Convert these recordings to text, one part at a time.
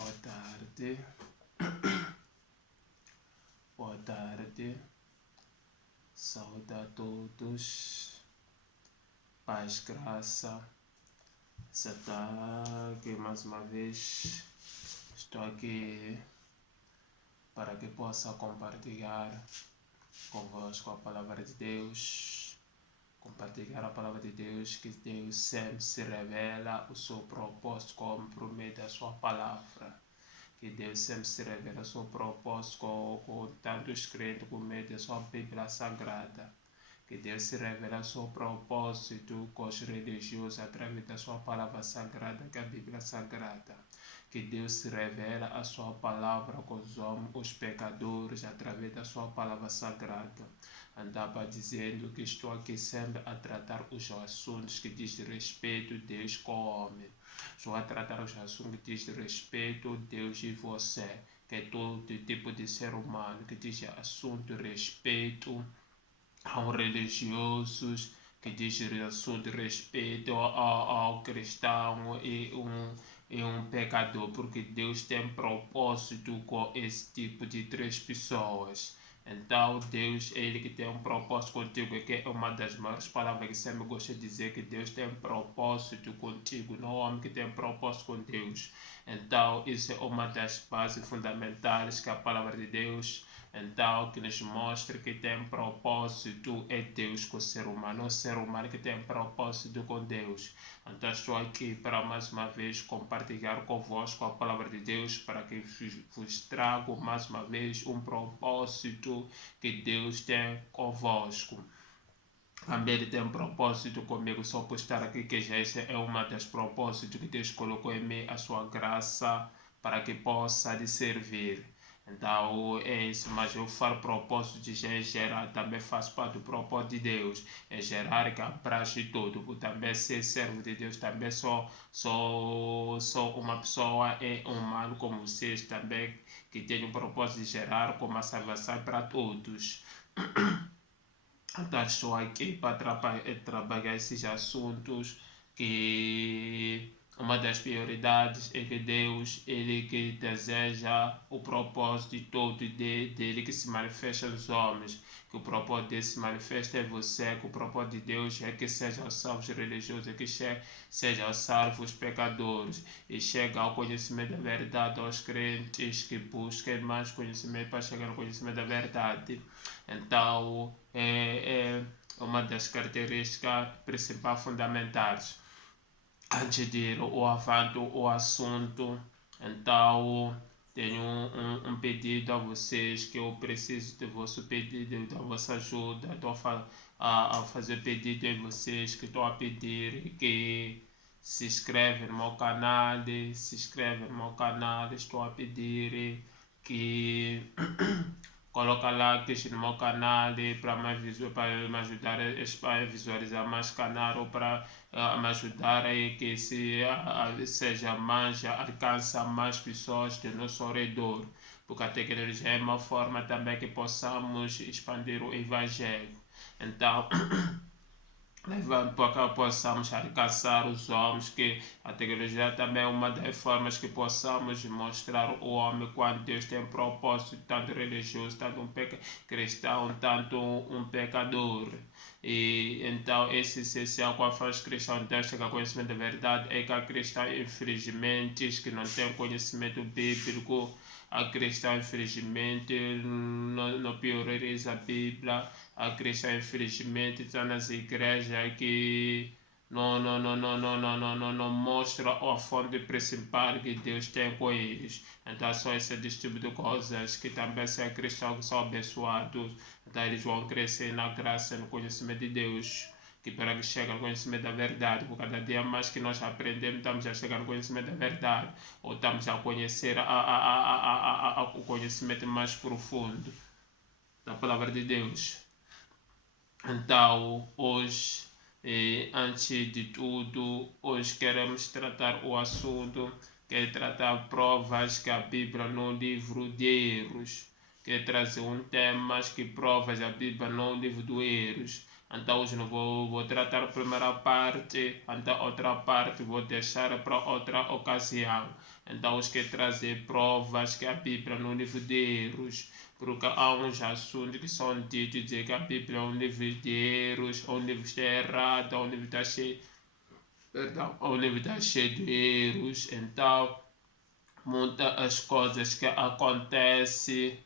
Boa tarde. Boa tarde. Saúde a todos. Paz, graça. Aqui mais uma vez. Estou aqui para que possa compartilhar convosco a palavra de Deus. Compartilhar a palavra de Deus, que Deus sempre se revela o seu propósito como promete a sua palavra. Que Deus sempre se revela o seu propósito com tantos crentes por meio da sua Bíblia Sagrada. Que Deus se revela o seu propósito com os religiosos através da sua palavra sagrada, que é a Bíblia Sagrada. Que Deus se revela a sua palavra com os homens, os pecadores, através da sua palavra sagrada. Andava dizendo que estou aqui sempre a tratar os assuntos que diz respeito a Deus com o homem. Estou a tratar os assuntos que diz respeito a Deus e você, que é todo tipo de ser humano, que diz assunto respeito aos religiosos, que diz assunto respeito ao cristão e um pecador, porque Deus tem propósito com esse tipo de três pessoas. Então Deus, Ele que tem um propósito contigo, que é uma das maiores palavras que sempre gosto de dizer, que Deus tem propósito contigo, não o homem que tem propósito com Deus. Então isso é uma das bases fundamentais que a palavra de Deus, então, que nos mostra que tem propósito é Deus com o ser humano, o ser humano que tem propósito com Deus. Então estou aqui para mais uma vez compartilhar convosco a palavra de Deus, para que vos trago mais uma vez um propósito que Deus tem convosco. Também Ele tem um propósito comigo, só por estar aqui, que já esse é uma das propósitos que Deus colocou em mim, a sua graça, para que possa lhe servir. Então é isso, mas eu falo propósito de gerar, também faz parte do propósito de Deus, é gerar que abrange tudo, por também ser servo de Deus, também sou uma pessoa humana como vocês também, que tem o propósito de gerar como a salvação para todos. Então estou aqui para trabalhar esses assuntos, que uma das prioridades é que Deus, Ele que deseja o propósito de todo dele que se manifesta nos homens, que o propósito dele se manifesta em você, que o propósito de Deus é que sejam salvos religiosos, é que sejam salvos pecadores, e chega ao conhecimento da verdade aos crentes que busquem mais conhecimento para chegar no conhecimento da verdade. Então é uma das características principais fundamentais. Antes de ir ao avante o assunto, então tenho um pedido a vocês, que eu preciso do vosso pedido, da vossa ajuda. Estou a fazer pedido a vocês, que estou a pedir que se inscrevem no meu canal, estou a pedir que coloca like no meu canal para me ajudar a visualizar mais canal, ou para me ajudar a que seja mais, alcança mais pessoas do nosso redor, porque a tecnologia é uma forma também que possamos expandir o evangelho. Então para que possamos alcançar os homens, que a tecnologia também é uma das formas que possamos mostrar o homem quando Deus tem propósito, tanto religioso, tanto cristão, tanto um pecador. E então esse essencial quando faz cristão Deus chegar ao conhecimento da verdade, é que a cristão, infelizmente, que não tem conhecimento bíblico, a cristã, infelizmente, não prioriza a Bíblia. A cristã, infelizmente, está nas igrejas que não mostra a fonte principal que Deus tem com eles. Então, só esse tipo de coisas, que também são cristãos que são abençoados, então eles vão crescer na graça e no conhecimento de Deus, que para que chegue ao conhecimento da verdade, por cada dia mais que nós aprendemos, estamos a chegar ao conhecimento da verdade, ou estamos a conhecer o conhecimento mais profundo da palavra de Deus. Então, hoje, antes de tudo, hoje queremos tratar o assunto, que é tratar provas que a Bíblia no livro de Erros. Quer trazer um tema que provas a Bíblia no livro de Erros. Então hoje não vou tratar a primeira parte, então a outra parte vou deixar para outra ocasião. Então hoje quero trazer provas que a Bíblia não é um livro de erros, porque há uns assuntos que são ditos dizer que a Bíblia é um livro de erros, ou um livro está errado, ou um livro está cheio, ou um livro está cheio de erros. Então muitas as coisas que acontecem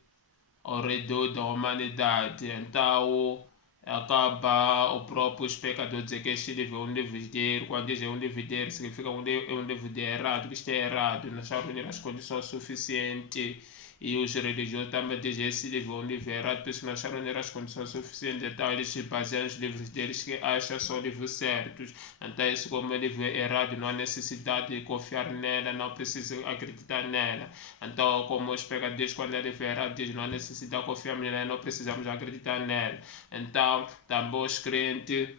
ao redor da humanidade. Então acaba o próprio pecador dizer que este livro é um livro de erro. Quando diz é um livro de erro, significa é um livro de errado, que está errado, não está reunindo as condições suficientes. E os religiosos também dizem que esse livro é um livro errado, por isso não está reunindo as condições suficientes. Então eles se baseiam nos livros deles que acham são livros certos. Então isso, como é livro errado, não há necessidade de confiar nela, não precisa acreditar nela. Então, como os pecadores, quando é livro errado, diz não há necessidade de confiar nela, não precisamos acreditar nela. Então também os crentes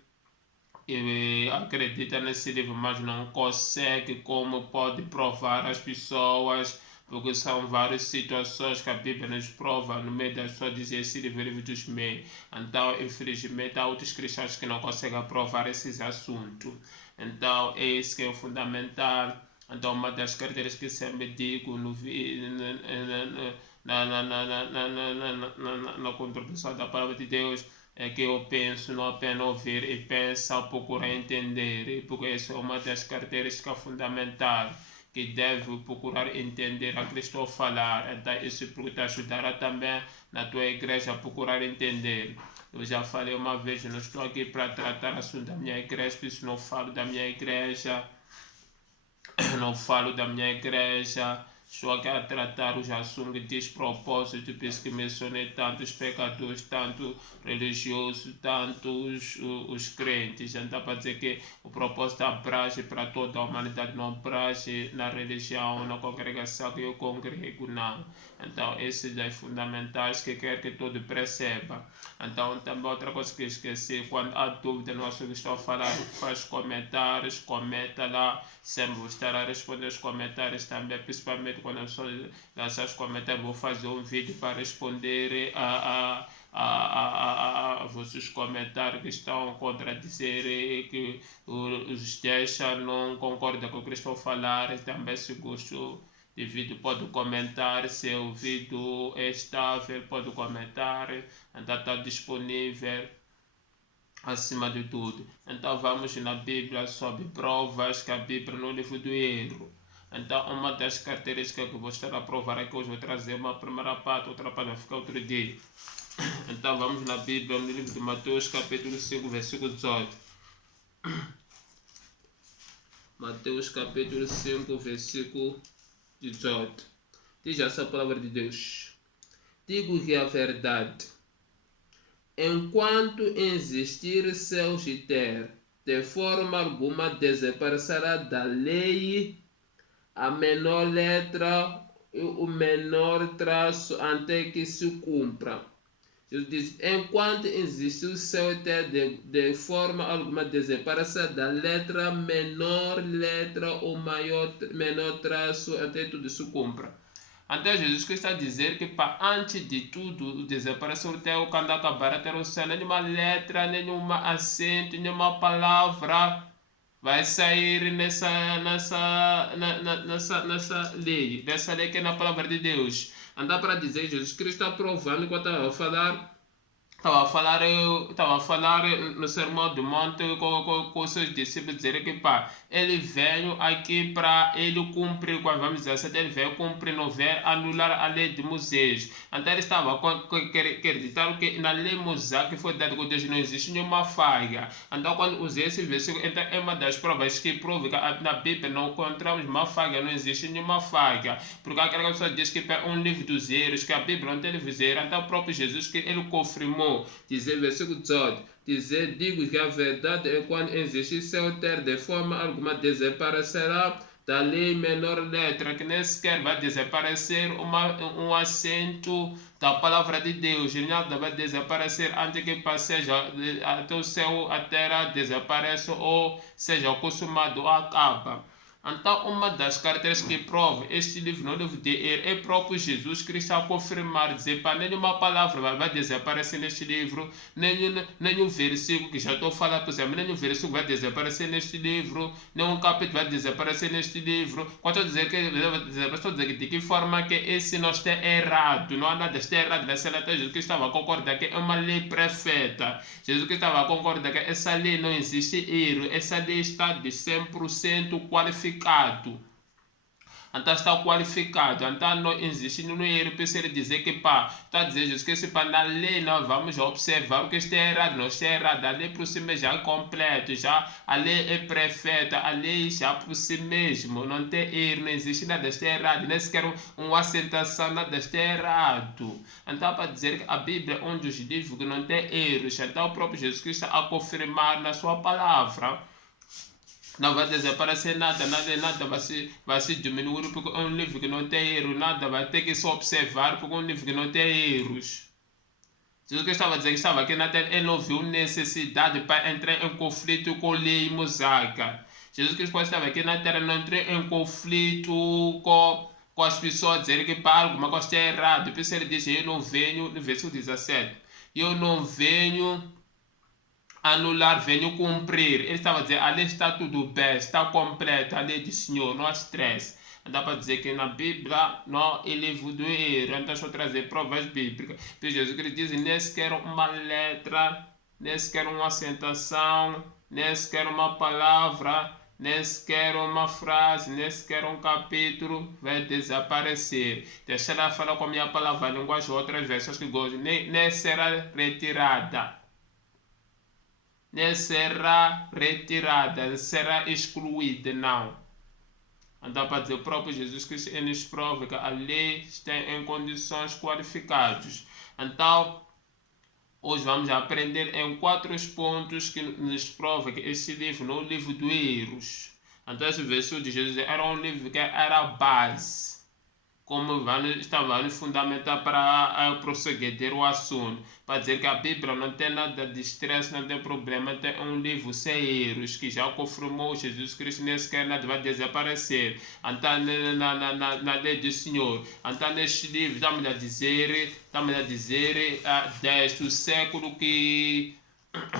acreditam nesse livro, mas não consegue como pode provar as pessoas, porque são várias situações que a Bíblia nos prova no meio das pessoas dizer esse livro dos meios. Então infelizmente há outros cristãos que não conseguem provar esses assuntos. Então é isso que é o fundamental. Então uma das carteiras que sempre digo na contribuição da palavra de Deus é que eu penso não apenas ouvir e penso procurar entender, porque essa é uma das características fundamentais que deve procurar entender a que estou a falar. Então isso te ajudará também na tua igreja a procurar entender. Eu já falei uma vez, eu não estou aqui para tratar assunto da minha igreja, por isso não falo da minha igreja, não falo da minha igreja. Estou aqui a tratar os assuntos despropósitos, por isso que mencionei tanto os pecadores, tanto religiosos, tanto os crentes. Então, para dizer que o propósito abrange para toda a humanidade, não abrange na religião, na congregação que eu congrego, não. Então, esses são fundamentais que quero que todos percebam. Então, também outra coisa que eu esqueci, quando há dúvida no assunto que estou a falar, faz comentários, comenta lá, sempre vou estar a responder os comentários também, principalmente quando eu só lançar os comentários, vou fazer um vídeo para responder a vossos comentários que estão a contradizer, que os deixam não concordam com o que estou a falar. Também, se gostou do vídeo, pode comentar. Se o vídeo é estável, pode comentar. Então está disponível acima de tudo. Então vamos na Bíblia sobre provas que a Bíblia não é um livro do erro. Então uma das características que eu vou estar a provar aqui hoje, vou trazer uma primeira parte, outra parte vai ficar outro dia. Então vamos na Bíblia, no livro de Mateus capítulo 5, versículo 18. Mateus capítulo 5, versículo 18. Diz essa palavra de Deus: digo-lhe a verdade, enquanto existir céus e terra, de forma alguma desaparecerá da lei a menor letra e o menor traço até que se cumpra. Jesus diz: enquanto existe o céu e terra, de forma alguma desaparecerá da letra ou menor traço até tudo se cumpra. Então Jesus Cristo está a dizer que antes de tudo desaparecer o teu, quando acabar a ter o céu, nenhuma letra, nenhuma acento, nenhuma palavra vai sair nessa lei, dessa lei que é na palavra de Deus. Então para dizer, Jesus Cristo está provando que eu estava a falar no Sermão do Monte com os seus discípulos, dizer que ele veio aqui para ele cumprir, vamos dizer assim, ele veio cumprir, não veio anular a lei de Moisés. Então ele estava acreditando que na lei mosaica que foi dada com Deus não existe nenhuma falha. Então quando usei esse versículo, então é uma das provas que prova que na Bíblia não encontramos uma falha, não existe nenhuma falha. Porque aquela pessoa diz que é um livro dos erros, que a Bíblia não tem livro dos erros. Então o próprio Jesus que ele confirmou, dizer versículo 18, dizer, digo que a verdade é quando existe céu e terra, de forma alguma desaparecerá da lei menor letra, que nem sequer vai desaparecer um acento da palavra de Deus, nada vai desaparecer antes que seja até o céu, a terra desapareça ou seja consumado, acaba. Então, uma das características que prova este livro, no livro de Er, é próprio Jesus Cristo a confirmar, dizer, para nenhuma palavra vai desaparecer neste livro, nenhum versículo que já estou falando, por exemplo, nenhum versículo vai desaparecer neste livro, nenhum capítulo vai desaparecer neste livro. Quando estou a dizer de que forma que esse não está errado, não há nada está errado nessa lei. Jesus Cristo estava a concordar que é uma lei perfeita. Jesus Cristo estava a concordar que essa lei não existe erro, essa lei está de 100% qualificado. Então está qualificado, então não existe nenhum erro. Precisa dizer que está a dizer Jesus que na lei não vamos observar o que está errado, não está errado, a lei por si mesmo já é completa, já a lei é perfeita, a lei já por si mesmo não tem erro, não existe nada está errado, nem sequer uma assentação, nada está errado. Então para dizer que a Bíblia é um dos livros que não tem erros, então o próprio Jesus Cristo a confirmar na sua palavra. Não vai desaparecer nada vai se diminuir porque é um livro que não tem erro, nada vai ter que se observar porque é um livro que não tem erros. Jesus Cristo estava dizendo que estava aqui na terra, ele não viu necessidade para entrar em conflito com a lei mosaica. Jesus Cristo estava aqui na terra, não entrou em conflito com as pessoas, dizer que para alguma coisa está errada. Por isso ele diz, eu não venho, no versículo 17, eu não venho anular, venho cumprir. Ele estava a dizer, a lei está tudo bem, está completa, a lei do Senhor, não há stress. Dá para dizer que na Bíblia não é livro do erro. Então deixa eu trazer provas bíblicas. Porque Jesus Cristo diz, nem sequer uma letra, nem sequer uma assentação, nem sequer uma palavra, nem sequer uma frase, nem sequer um capítulo vai desaparecer. Deixa ela falar com a minha palavra, a linguagem, outras versões que gosto, nem será retirada. Nem será retirada, será excluída, não. Então, para dizer, o próprio Jesus Cristo nos prova que a lei está em condições qualificadas. Então, hoje vamos aprender em 4 pontos que nos prova que esse livro não é o livro dos erros. Então, esse versículo de Jesus era um livro que era a base, como estava no fundamental para prosseguir o assunto, para dizer que a Bíblia não tem nada de estresse, não tem problema, tem um livro sem erros, que já confirmou Jesus Cristo, nem sequer nada vai desaparecer. Então, na lei do Senhor. Então, neste livro, estamos a dizer desde o século que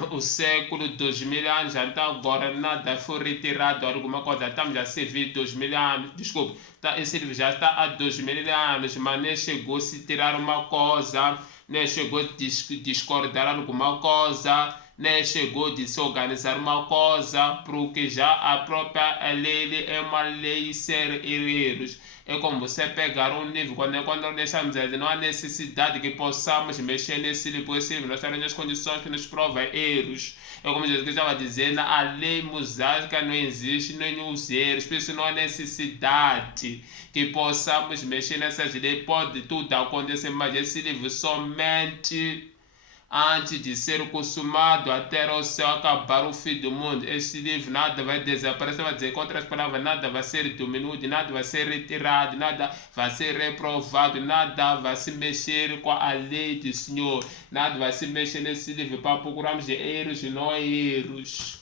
o século 2000 anos, então agora nada foi retirado, alguma coisa, estamos a servir 2000 anos, desculpa, esse livro já está há 2000 anos, mas nem chegou a se tirar uma coisa, nem chegou a discordar alguma coisa, nem chegou a se organizar uma coisa, porque já a própria lei é uma lei sem erros. É como você pegar um livro, quando nós deixamos de não há necessidade que possamos mexer nesse livro, esse livro, nós temos as condições que nos provam erros. É como Jesus estava dizendo, a lei mosaica não existe nenhum erros, por isso não há necessidade que possamos mexer nessas leis, pode tudo acontecer, mas esse livro somente antes de ser consumado até o céu acabar o fim do mundo. Este livro nada vai desaparecer, vai dizer, com outras palavras, nada vai ser diminuído, nada vai ser retirado, nada vai ser reprovado, nada vai se mexer com a lei do Senhor, nada vai se mexer nesse livro para procurarmos de erros e não erros.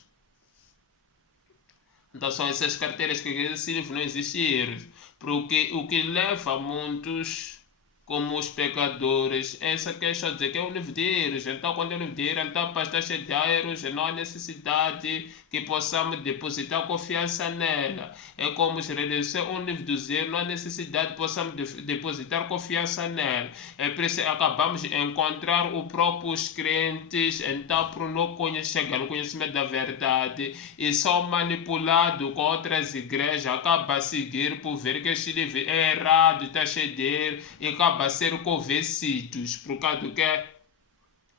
Então são essas carteiras que esse livro não existe erros, porque o que leva muitos como os pecadores, essa queixa de dizer que é um livro de erros. Então quando é um livro de erros, então para estar cheio de erros, não há necessidade que possamos depositar confiança nela. É como se reduzir um livro do zero, não há necessidade que possamos depositar confiança nela. É por isso que acabamos de encontrar os próprios crentes, então por não chegar no conhecimento da verdade e só manipulado com outras igrejas, acaba a seguir por ver que este livro é errado, está cheio de erros e acaba a ser convencidos, por causa do que?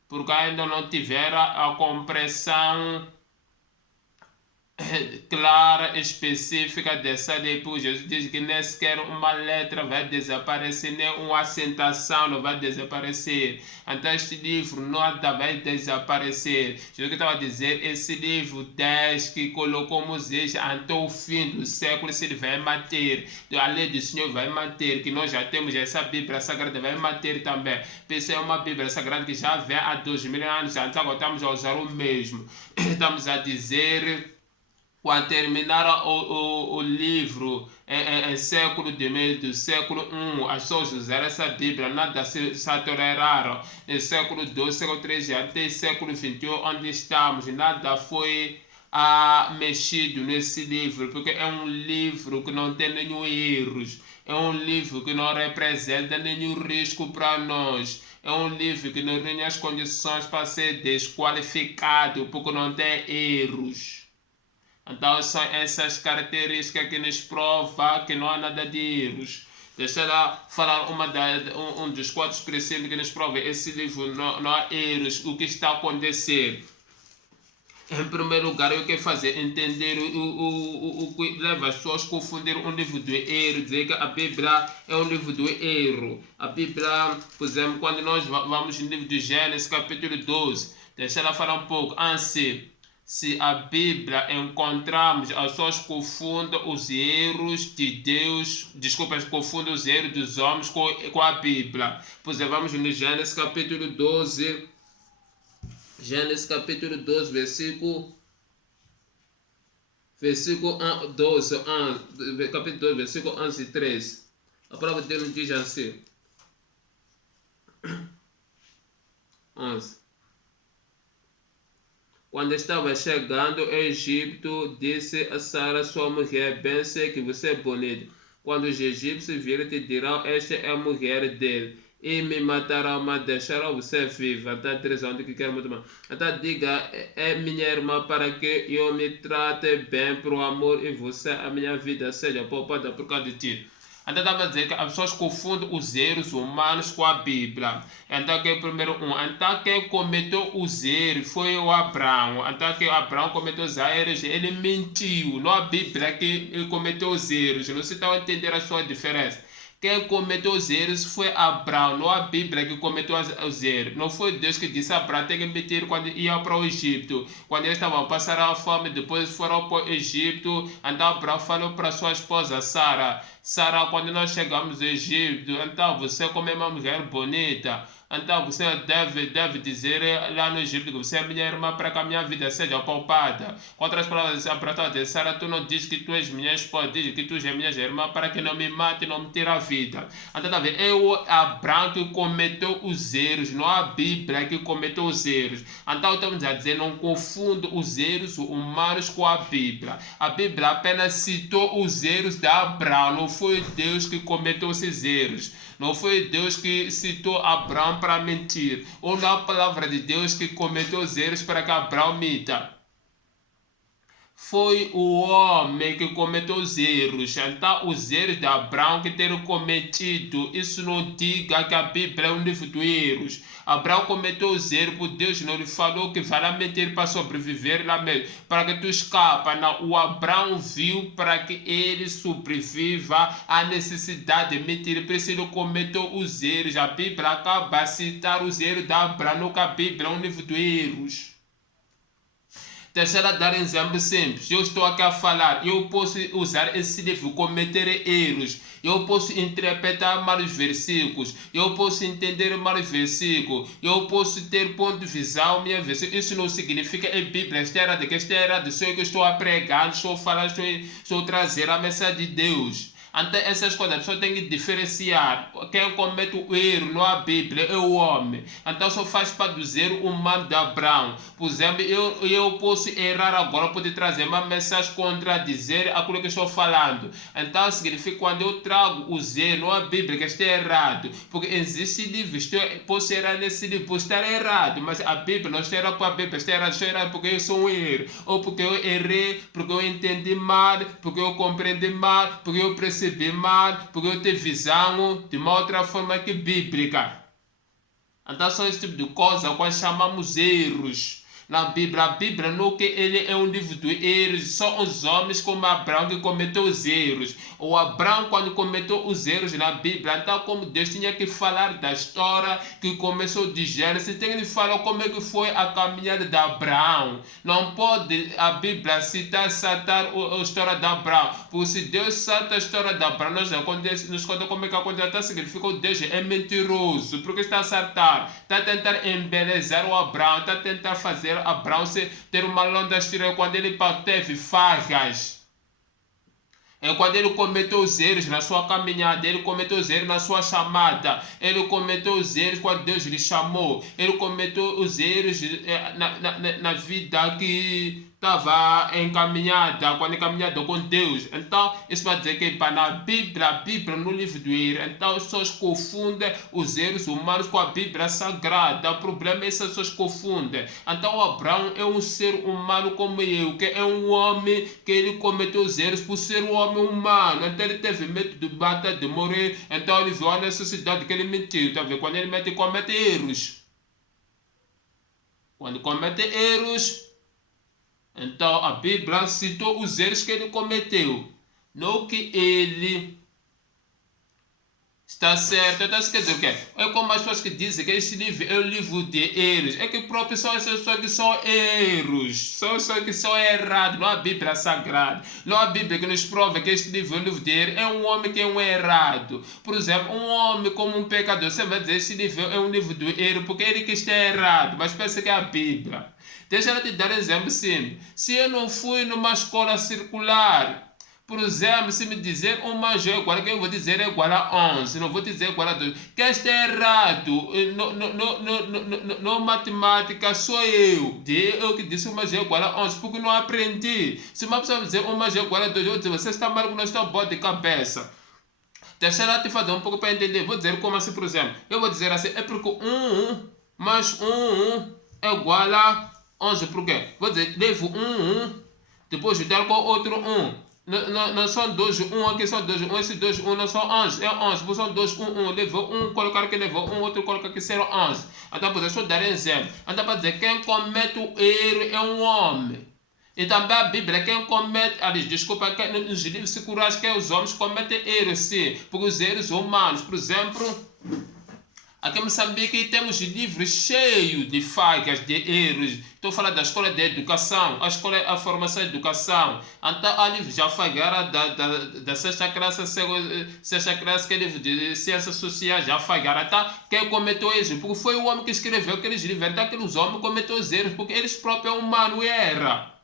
Porque ainda não tiveram a compreensão clara, específica dessa lei. Por Jesus diz que nem sequer uma letra vai desaparecer, nem uma assentação não vai desaparecer. Então este livro nada vai desaparecer. Jesus que estava a dizer, esse livro 10 que colocou Moisés até o fim do século, se ele vai manter, a lei do Senhor vai manter, que nós já temos essa Bíblia Sagrada, vai manter também. Essa é uma Bíblia Sagrada que já vem há 2000 anos, então agora estamos a usar o mesmo. Estamos a dizer quando terminaram o livro em século de meio do século I, as pessoas usaram essa Bíblia, nada se toleraram. No século II, século III, até século XXI, onde estamos, nada foi mexido nesse livro, porque é um livro que não tem nenhum erros, é um livro que não representa nenhum risco para nós. É um livro que não tem as condições para ser desqualificado, porque não tem erros. Então são essas características que nos provam que não há nada de erros. Deixa eu falar um dos 4 princípios que nos prova esse livro não há erros, o que está a acontecer. Em primeiro lugar, eu quero fazer entender o que leva as pessoas a confundir um livro do erro, dizer que a Bíblia é um livro do erro. A Bíblia, por exemplo, quando nós vamos no livro de Gênesis, capítulo 12, deixa eu falar um pouco. Se a Bíblia encontramos, as pessoas confundem os erros de Deus, confundem os erros dos homens com a Bíblia. Por exemplo, vamos no Gênesis capítulo 12, versículo 12, capítulo 12, versículo 11 e 13. A palavra de Deus diz assim. 11. Quando estava chegando ao Egito, disse a Sara, sua mulher, bem sei que você é bonita. Quando os egípcios virem, te dirão, esta é a mulher dele. E me matarão, mas deixarão você viva. Até 3 anos que quero muito mais. Então diga, é minha irmã, para que eu me trate bem por amor e você, a minha vida seja poupada por causa de ti. Então estava a dizer que as pessoas confundem os erros humanos com a Bíblia. Então que primeiro então quem cometeu os erros foi o Abraão. Então que Abraão cometeu os erros, ele mentiu. Não a Bíblia que ele cometeu os erros. Não se está a entender a sua diferença. Quem cometeu os erros foi Abraão, não a Bíblia que cometeu os erros. Não foi Deus que disse a Abraão tem que mentir quando ia para o Egito. Quando eles estavam passando a fome, depois foram para o Egito. Então Abraão falou para sua esposa Sara. Sara, quando nós chegamos ao Egito, então você como é uma mulher bonita. Então você deve dizer lá no Egito que você é minha irmã para que a minha vida seja poupada. Com outras palavras, Abraão disse, Sara, tu não diz que tu és minha esposa, diz que tu és minha irmã para que não me mate, não me tire a vida. Então, é o Abraão que cometeu os erros, não a Bíblia que cometeu os erros. Então, estamos a dizer, não confunda os erros humanos com a Bíblia. A Bíblia apenas citou os erros de Abraão, não foi Deus que cometeu esses erros. Não foi Deus que citou Abraão para mentir. Ou não a palavra de Deus que cometeu os erros para que Abraão minta. Foi o homem que cometeu os erros. Então, os erros de Abraão que teram cometido. Isso não diga que a Bíblia é um livro de erros. Abraão cometeu os erros, porque Deus não lhe falou que vai mentir para sobreviver lá mesmo, para que tu escapa. Não, o Abraão viu para que ele sobreviva à necessidade de mentir, por isso ele cometeu os erros. A Bíblia acaba a citar os erros de Abraão, não que a Bíblia é um livro de erros. Deixa eu dar um exemplo simples. Eu estou aqui a falar, eu posso usar esse livro, cometer erros. Eu posso interpretar maus versículos. Eu posso entender maus versículos. Eu posso ter ponto de visão, minha versículo. Isso não significa que a Bíblia está errada, que está errada. Só que eu estou a pregar, estou a falar, estou a trazer a mensagem de Deus. Então essas coisas a pessoa tem que diferenciar. Quem comete o erro não é a Bíblia, é o homem. Então só faz parte do zero humano de Abraão. Por exemplo, eu posso errar agora, poder trazer uma mensagem contradizer aquilo que estou falando. Então significa que quando eu trago o zero, não é a Bíblia que está errado. Porque existe livros, posso errar nesse livro, posso estar errado, mas a Bíblia não está errada, a Bíblia está errada porque eu sou um erro. Ou porque eu errei, porque eu entendi mal, porque eu compreendi mal, porque eu percebi mal, porque eu tenho visão de uma outra forma que bíblica. Então são esse tipo de coisa que nós chamamos erros. Na Bíblia, a Bíblia não que ele é um livro de erros, só os homens como Abraão que cometeu os erros. O Abraão quando cometeu os erros na Bíblia, então como Deus tinha que falar da história que começou de Gênesis, tem que falar como é que foi a caminhada de Abraão. Não pode a Bíblia citar a história de Abraão, porque se Deus cita a história de Abraão, nos conta como é que aconteceu, então significa que Deus é mentiroso, porque está a citar, está a tentar embelezar o Abraão, está a tentar fazer dizer Abraão ter uma longa história quando ele teve falhas. É quando ele cometeu os erros na sua caminhada, ele cometeu os erros na sua chamada, ele cometeu os erros quando Deus lhe chamou, ele cometeu os erros na vida que estava encaminhada, quando encaminhada com Deus. Então, isso vai dizer que na Bíblia, no livro do erro, então as pessoas confundem os erros humanos com a Bíblia Sagrada. O problema é que as pessoas confundem. Então, Abraão é um ser humano como eu, que é um homem que ele cometeu os erros por ser um homem humano. Então, ele teve medo de bater, de morrer. Então, ele viu a necessidade que ele mentiu. Tá vendo? Quando ele mente, comete erros. Quando comete erros, então a Bíblia citou os erros que ele cometeu, não que ele está certo. Então, quer dizer o quê? É como as pessoas que dizem que este livro é o livro de erros. É que próprios são essas pessoas que são erros, são pessoas que são erradas. Não há Bíblia Sagrada, não há Bíblia que nos prova que este livro é um livro de erros. É um homem que é um errado. Por exemplo, um homem como um pecador, você vai dizer que este livro é um livro de erro porque ele que está errado, mas pensa que é a Bíblia. Deixa eu te dar um exemplo simples. Se eu não fui numa escola circular, por exemplo, se me dizer uma G igual a que eu vou dizer é igual a 11, não vou dizer igual a 2. Que está errado. No matemática sou eu. Eu que disse uma G igual a 11, porque não aprendi. Se uma pessoa dizer uma G igual a 2, eu vou dizer, você está mal com nosso bote de cabeça. Deixa eu te fazer um pouco para entender. Vou dizer como assim, por exemplo. Eu vou dizer assim, é porque 1 mais 1 é igual a 11, por quê? Vou dizer, levo 1, depois juntar com outro 1. Não são 2, 1 aqui são 2, 1, esse 2, 1 não são 11, é 11, porque são 2, 1, 1, levou 1, colocar aqui, levou 1, outro colocar aqui, serão 11. Então, por exemplo, dar exemplo. Então, para dizer, quem comete o erro é um homem. E também a Bíblia, quem comete, desculpa, nos livros seculares, que os homens cometem erros, sim, porque os erros humanos, por exemplo, aqui em Moçambique temos livros cheios de falhas, de erros. Estou falando da escola de educação, a formação de educação. Então, há livros já falharam da sexta classe, que é livro de ciências sociais, já falharam. Então, quem cometeu erros? Porque foi o homem que escreveu aqueles livros. Então, aqueles homens cometeram os erros, porque eles próprios é humano e era.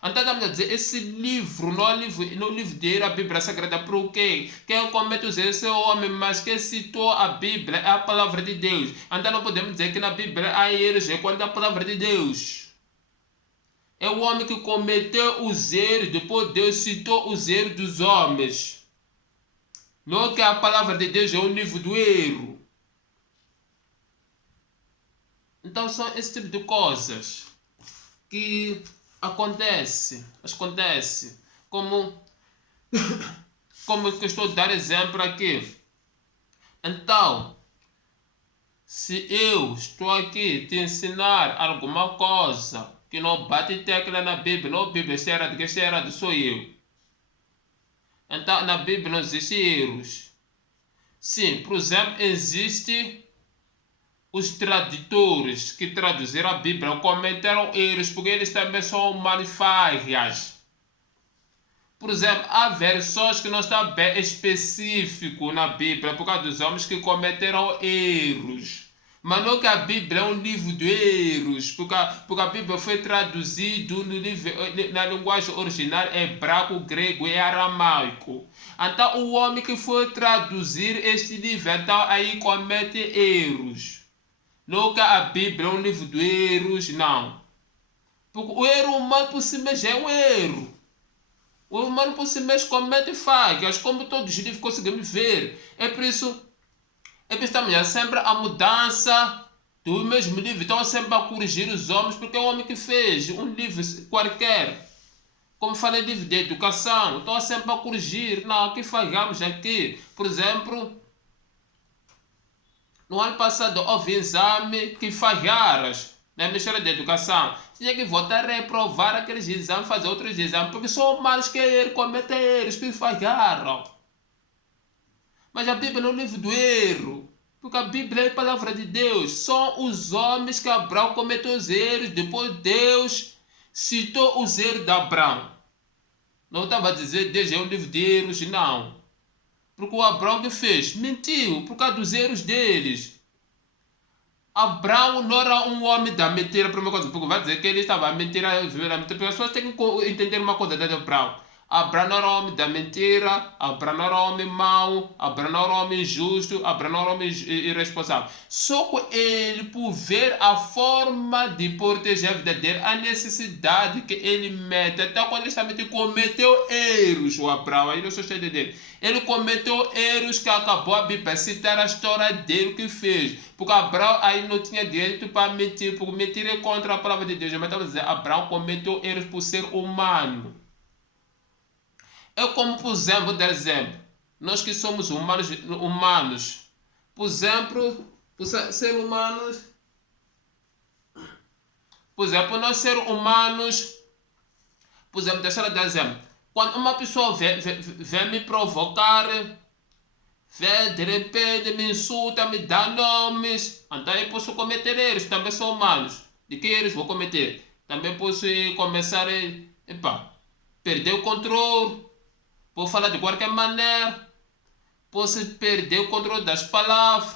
Então, estamos a dizer, esse livro, no livro de a Bíblia Sagrada, por quê? Quem comete os erros é o homem, mas quem citou a Bíblia é a palavra de Deus. Então, não podemos dizer que na Bíblia há erros, é quando a palavra de Deus. É o homem que cometeu os erros, depois Deus citou os erros dos homens. Não que a palavra de Deus é o livro do erro. Então, são esse tipo de coisas que acontece, como que eu estou a dar exemplo aqui. Então, se eu estou aqui te ensinar alguma coisa que não bate tecla na Bíblia, não, Bíblia, isso é errado, que isso é errado, sou eu. Então, na Bíblia não existem erros. Sim, por exemplo, existe os tradutores que traduziram a Bíblia cometeram erros, porque eles também são humanos falhas. Por exemplo, há versões que não estão bem específicos na Bíblia, por causa dos homens que cometeram erros. Mas não que a Bíblia é um livro de erros, porque a Bíblia foi traduzida na linguagem original hebraico, grego e aramaico. Então, o homem que foi traduzir este livro, então, aí comete erros. Não que a Bíblia é um livro de erros, não. Porque o erro humano por si mesmo é um erro. O humano por si mesmo comete falhas, como todos os livros conseguimos ver. É por isso que estamos sempre a mudança do mesmo livro. Estão sempre a corrigir os homens, porque é o homem que fez um livro qualquer. Como falei, livro de educação. Estão sempre a corrigir. Não, aqui falhamos aqui. Por exemplo, no ano passado houve exame que falharam na Ministério da Educação. Tinha que voltar a reprovar aqueles exames, fazer outros exames, porque são humanos que cometem erros, que falharam. Mas a Bíblia não é um livro do erro, porque a Bíblia é a palavra de Deus. São os homens que Abraão cometeu os erros, depois Deus citou os erros de Abraão. Não estava a dizer Deus é um livro de erros, não. Porque o Abraão que fez? Mentiu por causa dos erros deles. Abraão não era um homem da mentira, primeira coisa, porque vai dizer que ele estava a mentir, porque as pessoas têm que entender uma coisa de Abraão. Abraão não era homem da mentira, Abraão não era homem mau, Abraão não era homem injusto, Abraão não era homem irresponsável. Só que ele, por ver a forma de proteger a vida dele, a necessidade que ele mete, até quando ele também cometeu erros, o Abraão, aí não sou cheio dele. Ele cometeu erros que acabou a Bíblia citar a história dele que fez. Porque Abraão aí não tinha direito para mentir, porque mentir é contra a palavra de Deus. Mas estava dizendo, Abraão cometeu erros por ser humano. É como, por exemplo, nós que somos humanos, por exemplo, ser humanos, por exemplo, nós seres humanos, por exemplo, deixa eu dar exemplo, quando uma pessoa vem me provocar, vem de repente me insulta, me dá nomes, então eu posso cometer erros, também sou humanos. De que erros vou cometer? Também posso começar a perder o controle. Vou falar de qualquer maneira, posso perder o controle das palavras,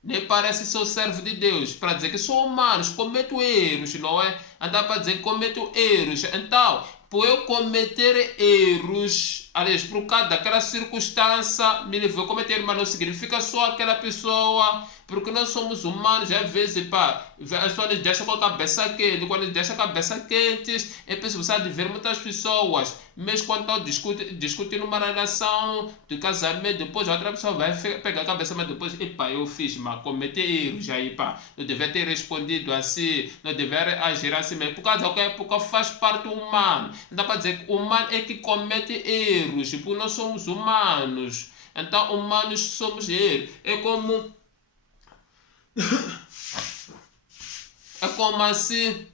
nem parece que sou servo de Deus, para dizer que sou humano, cometo erros, não é? Andar para dizer que cometo erros. Então, por eu cometer erros, aliás, por causa daquela circunstância, me levou a cometer, mas não significa só aquela pessoa, porque nós somos humanos, às vezes, as pessoas nos deixam com a cabeça quente, quando nos deixam com a cabeça quente, é preciso de ver muitas pessoas, mesmo quando estão discutindo uma relação de casamento, depois a outra pessoa vai pegar a cabeça, mas depois, eu fiz, mas cometi erros, aí, não deveria ter respondido assim, não deveria agir assim mesmo, por causa da época faz parte do humano. Dá para dizer que o humano é que comete erros, porque nós somos humanos, então humanos somos erros. É como assim,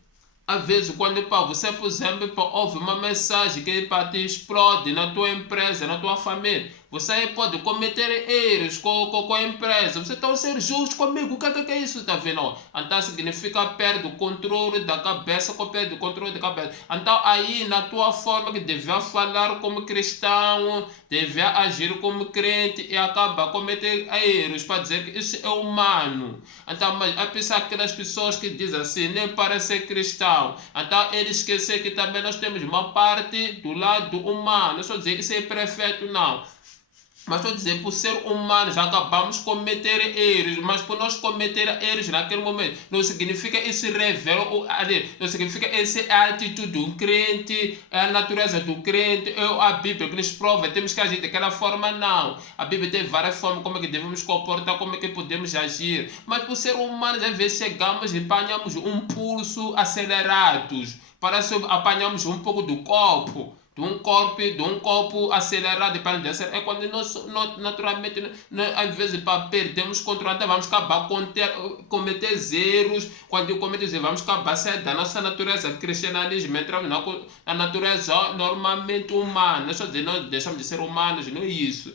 às vezes, quando você, por exemplo, ouve uma mensagem que te explode na tua empresa, na tua família, você pode cometer erros com a empresa. Você está a ser justo comigo. O que é isso? Está vendo? Então significa perde o controle da cabeça, perde o controle da cabeça. Então aí na tua forma que devia falar como cristão, devia agir como crente e acaba a cometer erros para dizer que isso é humano. Então, mas a pensar aquelas pessoas que dizem assim, nem parece ser cristão. Então eles esquecem que também nós temos uma parte do lado humano. Não estou dizendo que isso é perfeito, não. Mas estou a dizer, por ser humanos, acabamos cometer erros, mas por nós cometer erros naquele momento, não significa esse revelo, não significa essa atitude do crente, a natureza do crente, a Bíblia que nos prova, temos que agir daquela forma, não. A Bíblia tem várias formas como é que devemos comportar, como é que podemos agir, mas por ser humanos, às vezes chegamos e apanhamos um pulso acelerados, parece que apanhamos um pouco do corpo. De um corpo acelerado para descer, é quando nós naturalmente às vezes perdemos controle, vamos acabar cometer erros, quando cometemos erros vamos acabar sair da nossa natureza cristianismo, entramos na natureza normalmente humana, nós deixamos de ser humanos, não é isso.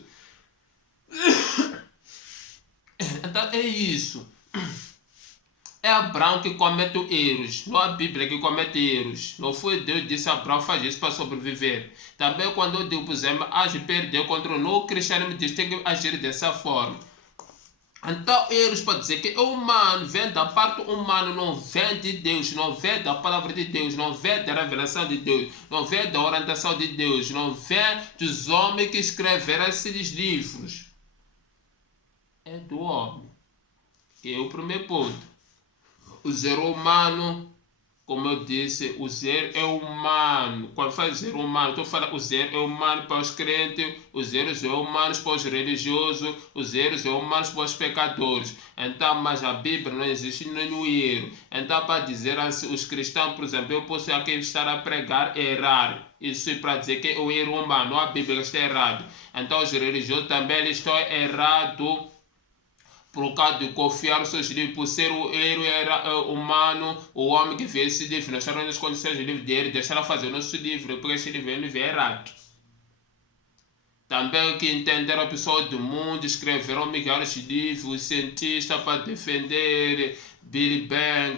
Então é isso. É Abraão que comete erros, não a Bíblia que comete erros. Não foi Deus que disse a Abraão fazer isso para sobreviver. Também quando Deus, por exemplo, age perdeu o controle, no cristianismo diz que tem que agir dessa forma. Então, erros para dizer que o humano vem da parte humana, não vem de Deus, não vem da palavra de Deus, não vem da revelação de Deus, não vem da orientação de Deus, não vem dos homens que escreveram esses livros. É do homem. Que é o primeiro ponto. O ser humano, como eu disse, o ser é humano. Quando faz ser humano, estou falando o ser é humano para os crentes, os erros é humanos para os religiosos, os erros é humanos para os pecadores. Então, mas a Bíblia não existe nenhum erro. Então, para dizer assim, os cristãos, por exemplo, eu posso aqui estar a pregar e errar. Isso é para dizer que é o erro humano, a Bíblia está errado. Então, os religiosos também estão errados. Por causa de confiar os seus livros, por ser o héroe humano, o homem que fez esse livro, nós estamos nas condições do livro dele, deixar fazer o nosso livro, porque esse livro é um livro errado. Também que entenderam pessoas do mundo, escreveram milhares de livros, cientistas para defender Big Bang,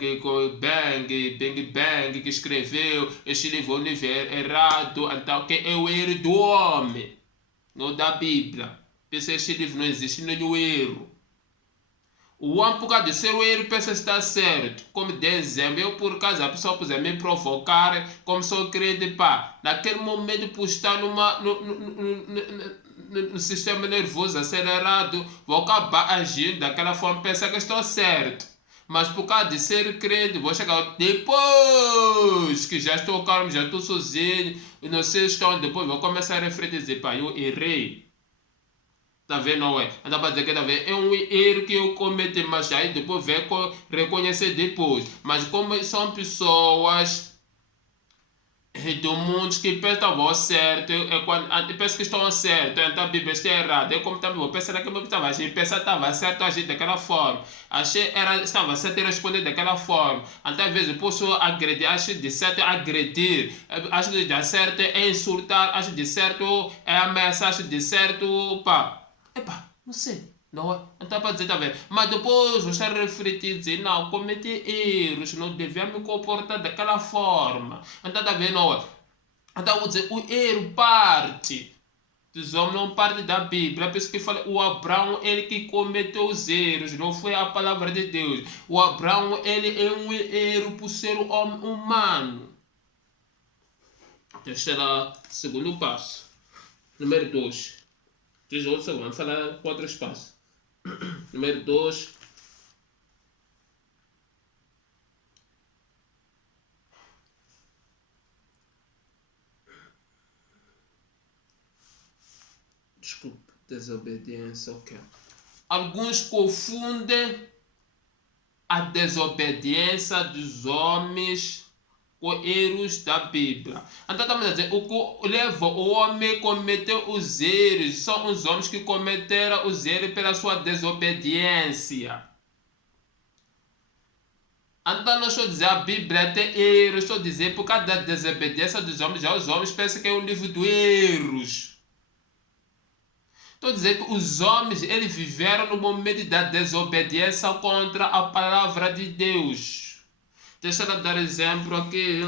que escreveu esse livro, é um livro errado, então que é o erro do homem, não da Bíblia. Esse livro não existe nenhum erro. o homem, por causa de ser o erro, pensa que está certo. Como de exemplo, eu por acaso a pessoa puser me provocar, como sou crente, pá, naquele momento por estar no sistema nervoso acelerado, vou acabar agindo daquela forma, pensar que estou certo. Mas por causa de ser crente, vou chegar depois que já estou calmo, já estou sozinho, não sei se estou, depois vou começar a refletir e dizer, pá, eu errei. Tá vendo, não é? Então para dizer que tá vendo, é um erro que eu cometi, mas aí depois vem reconhecer depois. Mas como são pessoas do mundo que pensam certo, pensam que estão certo, então a Bíblia está errada. Eu como também vou pensar que eu estava agindo, pensar que estava certo agir daquela forma. Achei estava certo responder daquela forma. Então às vezes eu posso agredir, acho de certo agredir, acho de certo é insultar, acho de certo é ameaçar, acho de certo, pá. Epa, não sei. Não é? Então para dizer, tá vendo? Mas depois você refletir e dizer, não, cometi erros, não devia me comportar daquela forma. Então tá vendo? Não é? Então vou dizer, o erro parte dos homens, não parte da Bíblia. Por isso que fala, o Abraão, ele que cometeu os erros, não foi a palavra de Deus. O Abraão, ele é um erro por ser um homem humano. Terceiro, segundo passo. Número 2. Diz outro segundo, vamos falar 4 espaços. Número 2. Desculpa, desobediência, ok. Alguns confundem a desobediência dos homens com erros da Bíblia. Então estamos a dizer, o que leva o homem a cometer os erros são os homens que cometeram os erros pela sua desobediência. Então não estou a dizer a Bíblia tem erros, estou a dizer por causa da desobediência dos homens, já os homens pensam que é um livro de erros. Estou a dizer que os homens, eles viveram no momento da desobediência contra a palavra de Deus. Deixa eu dar exemplo aqui,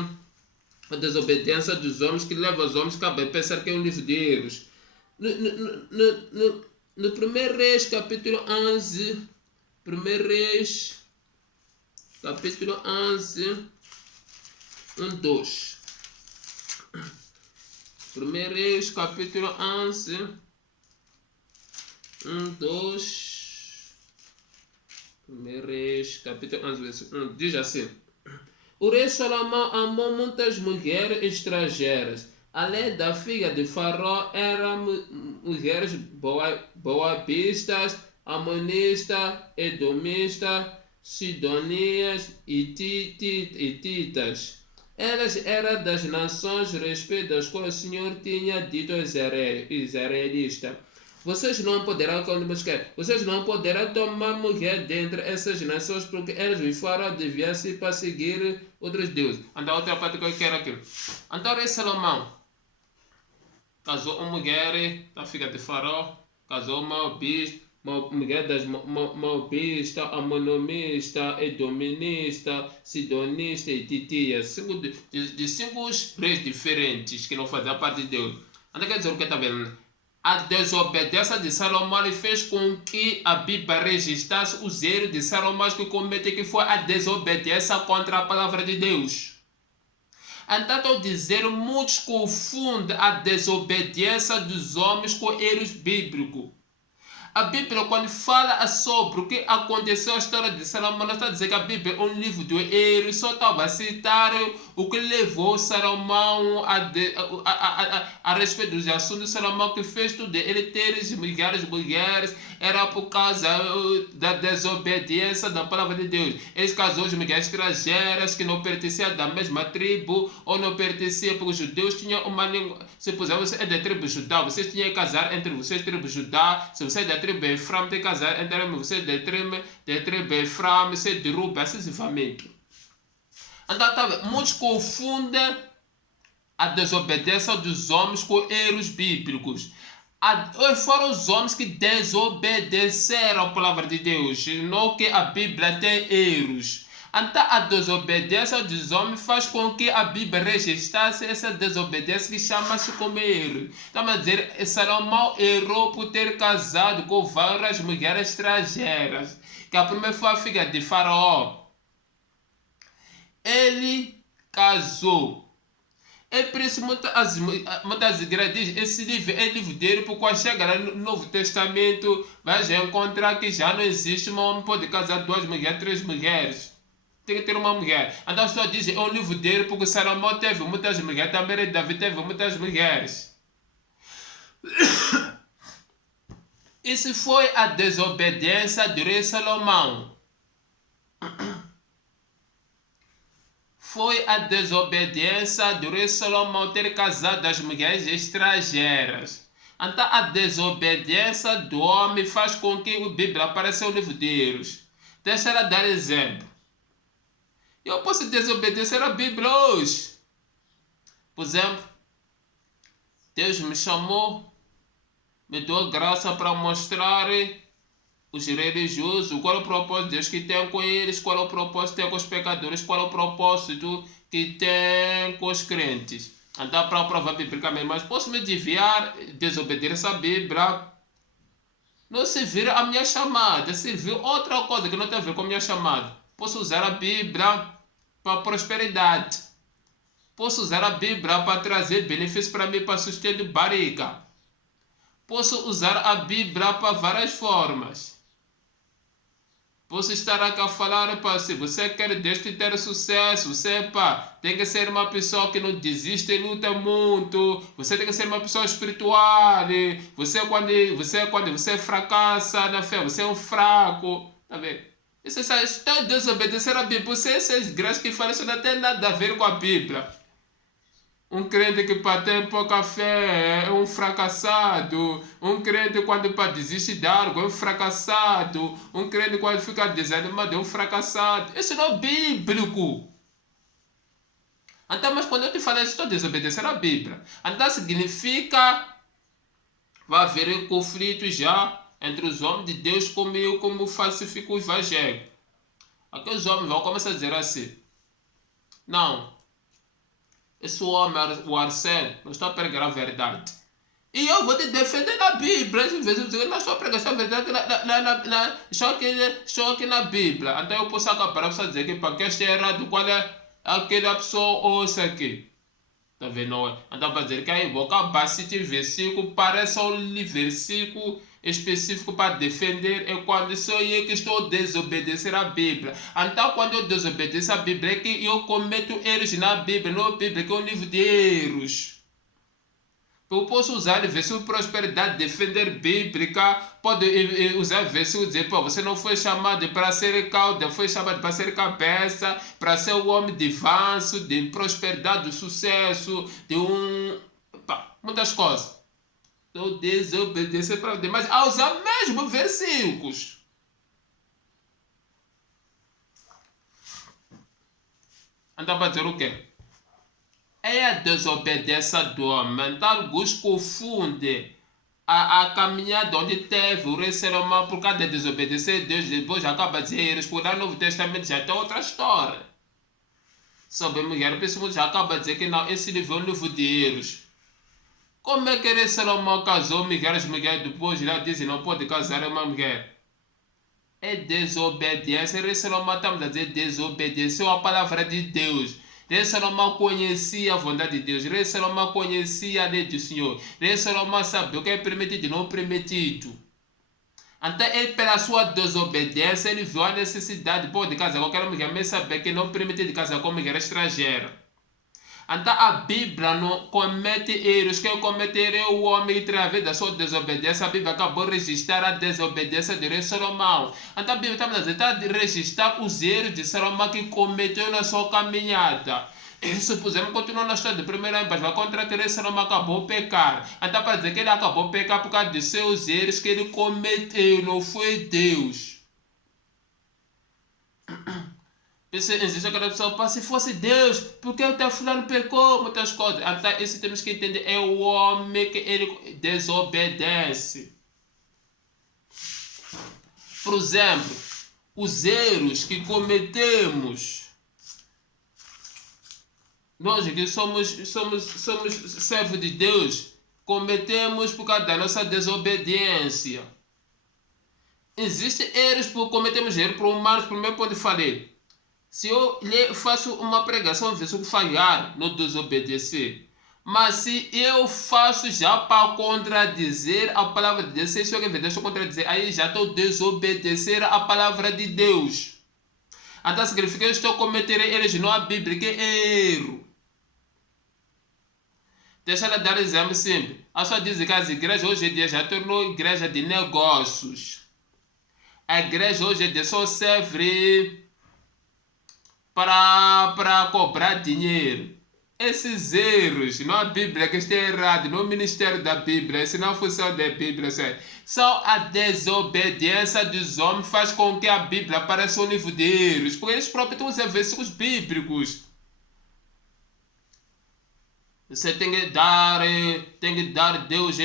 a desobediência dos homens que leva os homens a pensar que é um livro de erros. No 1 Reis, capítulo 11, 1 Reis, capítulo 11, 2. 1 Reis, capítulo 11, 2. 1 Reis, capítulo 11, versículo 1, diz assim. O rei Salomão amou muitas mulheres estrangeiras. Além da filha de Faraó, eram mulheres boabistas, amonistas, edomistas, sidonias e hititas. Elas eram das nações a respeito das quais o Senhor tinha dito aos israelitas. Vocês não poderão tomar mulher dentre essas nações, porque elas o farão desviar-se para seguir outros deuses. Então, outra parte que eu quero aqui. Então, o rei Salomão casou uma mulher da filha de Faraó, casou uma mulher das moabista, amonomista, edominista, sidonista e titias. De 5 reis diferentes que não faziam parte de Deus. Então, quer dizer o que está vendo? A desobediência de Salomão fez com que a Bíblia registrasse os erros de Salomão que cometeu, que foi a desobediência contra a palavra de Deus. Então, estou dizendo, muitos confundem a desobediência dos homens com erros bíblicos. A Bíblia, quando fala sobre o que aconteceu na história de Salomão, não está a dizer que a Bíblia é um livro de erros, só estava a citar o que levou Salomão a respeito dos assuntos de Salomão, que fez tudo ele ter milhares de mulheres, era por causa da desobediência da palavra de Deus. Ele casou as mulheres estrangeiras que não pertenciam da mesma tribo, ou não pertenciam, porque os judeus tinham uma língua. Se por exemplo, você é da tribo judá, vocês tinham que casar entre vocês, tribo judá. Se você é da tribo Efraim, tem que casar entre vocês da tribo Efraim, você derruba sucessivamente. Então, tá, muitos confundem a desobediência dos homens com erros bíblicos. Foram os homens que desobedeceram a palavra de Deus, não que a Bíblia tem erros. Então a desobediência dos homens faz com que a Bíblia registrasse essa desobediência que chama-se como erro. Estamos a dizer, Salomão errou por ter casado com várias mulheres estrangeiras. Que a primeira foi a filha de Faraó. Ele casou. É por isso muitas igrejas dizem esse livro é livro dele, porque quando chegar no Novo Testamento vai já encontrar que já não existe um homem pode casar 2 mulheres, 3 mulheres. Tem que ter uma mulher. Então as pessoas dizem é um livro dele porque Salomão teve muitas mulheres, também Davi teve muitas mulheres. Isso foi a desobediência do rei Salomão. Foi a desobediência do rei Salomão ter casado as mulheres estrangeiras. Então a desobediência do homem faz com que a Bíblia apareça no livro de Deus. Deixa ela dar exemplo. Eu posso desobedecer a Bíblia hoje. Por exemplo, Deus me chamou, me deu graça para mostrar os religiosos qual é o propósito de Deus que tem com eles, qual é o propósito que tem com os pecadores, qual é o propósito que tem com os crentes. Então, para provar biblicamente, mas posso me desviar, desobedecer essa Bíblia, não servir a minha chamada, servir outra coisa que não tem a ver com a minha chamada. Posso usar a Bíblia para prosperidade. Posso usar a Bíblia para trazer benefícios para mim, para sustento de barriga. Posso usar a Bíblia para várias formas. Posso estar aqui a falar, se você quer deste ter sucesso, você tem que ser uma pessoa que não desiste e luta muito. Você tem que ser uma pessoa espiritual. Quando você fracassa na fé, você é um fraco. Tá vendo? Isso está desobedecer a Bíblia. Essas igrejas que falam isso não tem nada a ver com a Bíblia. Um crente que tem pouca fé é um fracassado. Um crente quando desiste de algo é um fracassado. Um crente quando fica desanimado é um fracassado. Isso não é bíblico. Então, mas quando eu te falo, estou desobedecendo a Bíblia. Então significa vai haver conflito já entre os homens de Deus comigo, como falsifico o evangelho. Aqueles homens vão começar a dizer assim: não, esse homem, o Arcélio, não está a pregar a verdade. E eu vou te defender na Bíblia. Às vezes eu não estou a pregar a verdade só aqui na Bíblia. Então eu posso acabar a pessoa dizer que para que está errado, qual é aquela pessoa ouça aqui. Está vendo? Então para dizer que aí vou acabar a citar versículo, parece um versículo específico para defender, é quando sou eu que estou a desobedecer a Bíblia. Então quando eu desobedeço a Bíblia é que eu cometo erros na Bíblia, não a Bíblia que é um livro de erros. Eu posso usar o versículo de prosperidade, defender bíblica, pode usar o versículo dizer, você não foi chamado para ser cauda, foi chamado para ser cabeça, para ser um homem de avanço, de prosperidade, de sucesso, de muitas coisas. Eu desobedecer para Deus, mas a usar mesmo versículos. Então para dizer o quê? É a desobediência do homem. Então alguns confundem a caminhada onde teve o rei Salomão por causa de desobedecer a Deus, depois acaba de dizer, por lá no Novo Testamento já tem outra história. Sobre mulher, pessoas já acaba de dizer que não, esse livro é um livro de erros. Como é que o rei Salomão casou mulheres depois lá dizem não pode casar uma mulher? É desobediência. O rei Salomão estamos a dizer desobedeceu a palavra de Deus. Rei Salomão conhecia a vontade de Deus. Rei Salomão conhecia a lei do Senhor. Rei Salomão sabia o que é permitido e não permitido. Então ele, pela sua desobediência, ele viu a necessidade de casar com aquela mulher, mas sabia que não permitia de casar com mulher estrangeira. Então a Bíblia não comete erros. Quem comete erro é o homem, através da sua desobediência. A Bíblia acabou de registrar a desobediência de rei Salomão. Então a Bíblia está a registrar os erros de Salomão que cometeu na sua caminhada. Se pusermos continuar na história do primeiro ano, vai contra que rei Salomão acabou de pecar. Então para dizer que ele acabou de pecar por causa de seus erros que ele cometeu, não foi Deus. Existe aquela pessoa, se fosse Deus, por que o teu fulano pecou? Muitas coisas. Então, isso temos que entender. É o homem que ele desobedece. Por exemplo, os erros que cometemos. Nós que somos servos de Deus, cometemos por causa da nossa desobediência. Existem erros por cometemos erros por humanos. Primeiro pode falei. Se eu faço uma pregação, se eu falhar, não desobedecer. Mas se eu faço já para contradizer a palavra de Deus, se isso é verdade, deixa eu contradizer, aí já estou desobedecer a palavra de Deus. Então significa que eu estou cometendo erros, não a Bíblia, que é erro. Deixa eu dar um exemplo simples. A pessoa diz que as igrejas hoje em dia já tornou igreja de negócios. A igreja hoje em dia só serve para cobrar dinheiro. Esses erros, não a Bíblia que está errado, não o ministério da Bíblia, isso não é a função da Bíblia. Só a desobediência dos homens faz com que a Bíblia pareça um livro de erros, porque eles próprios estão usando versículos bíblicos. Você tem que dar Deus,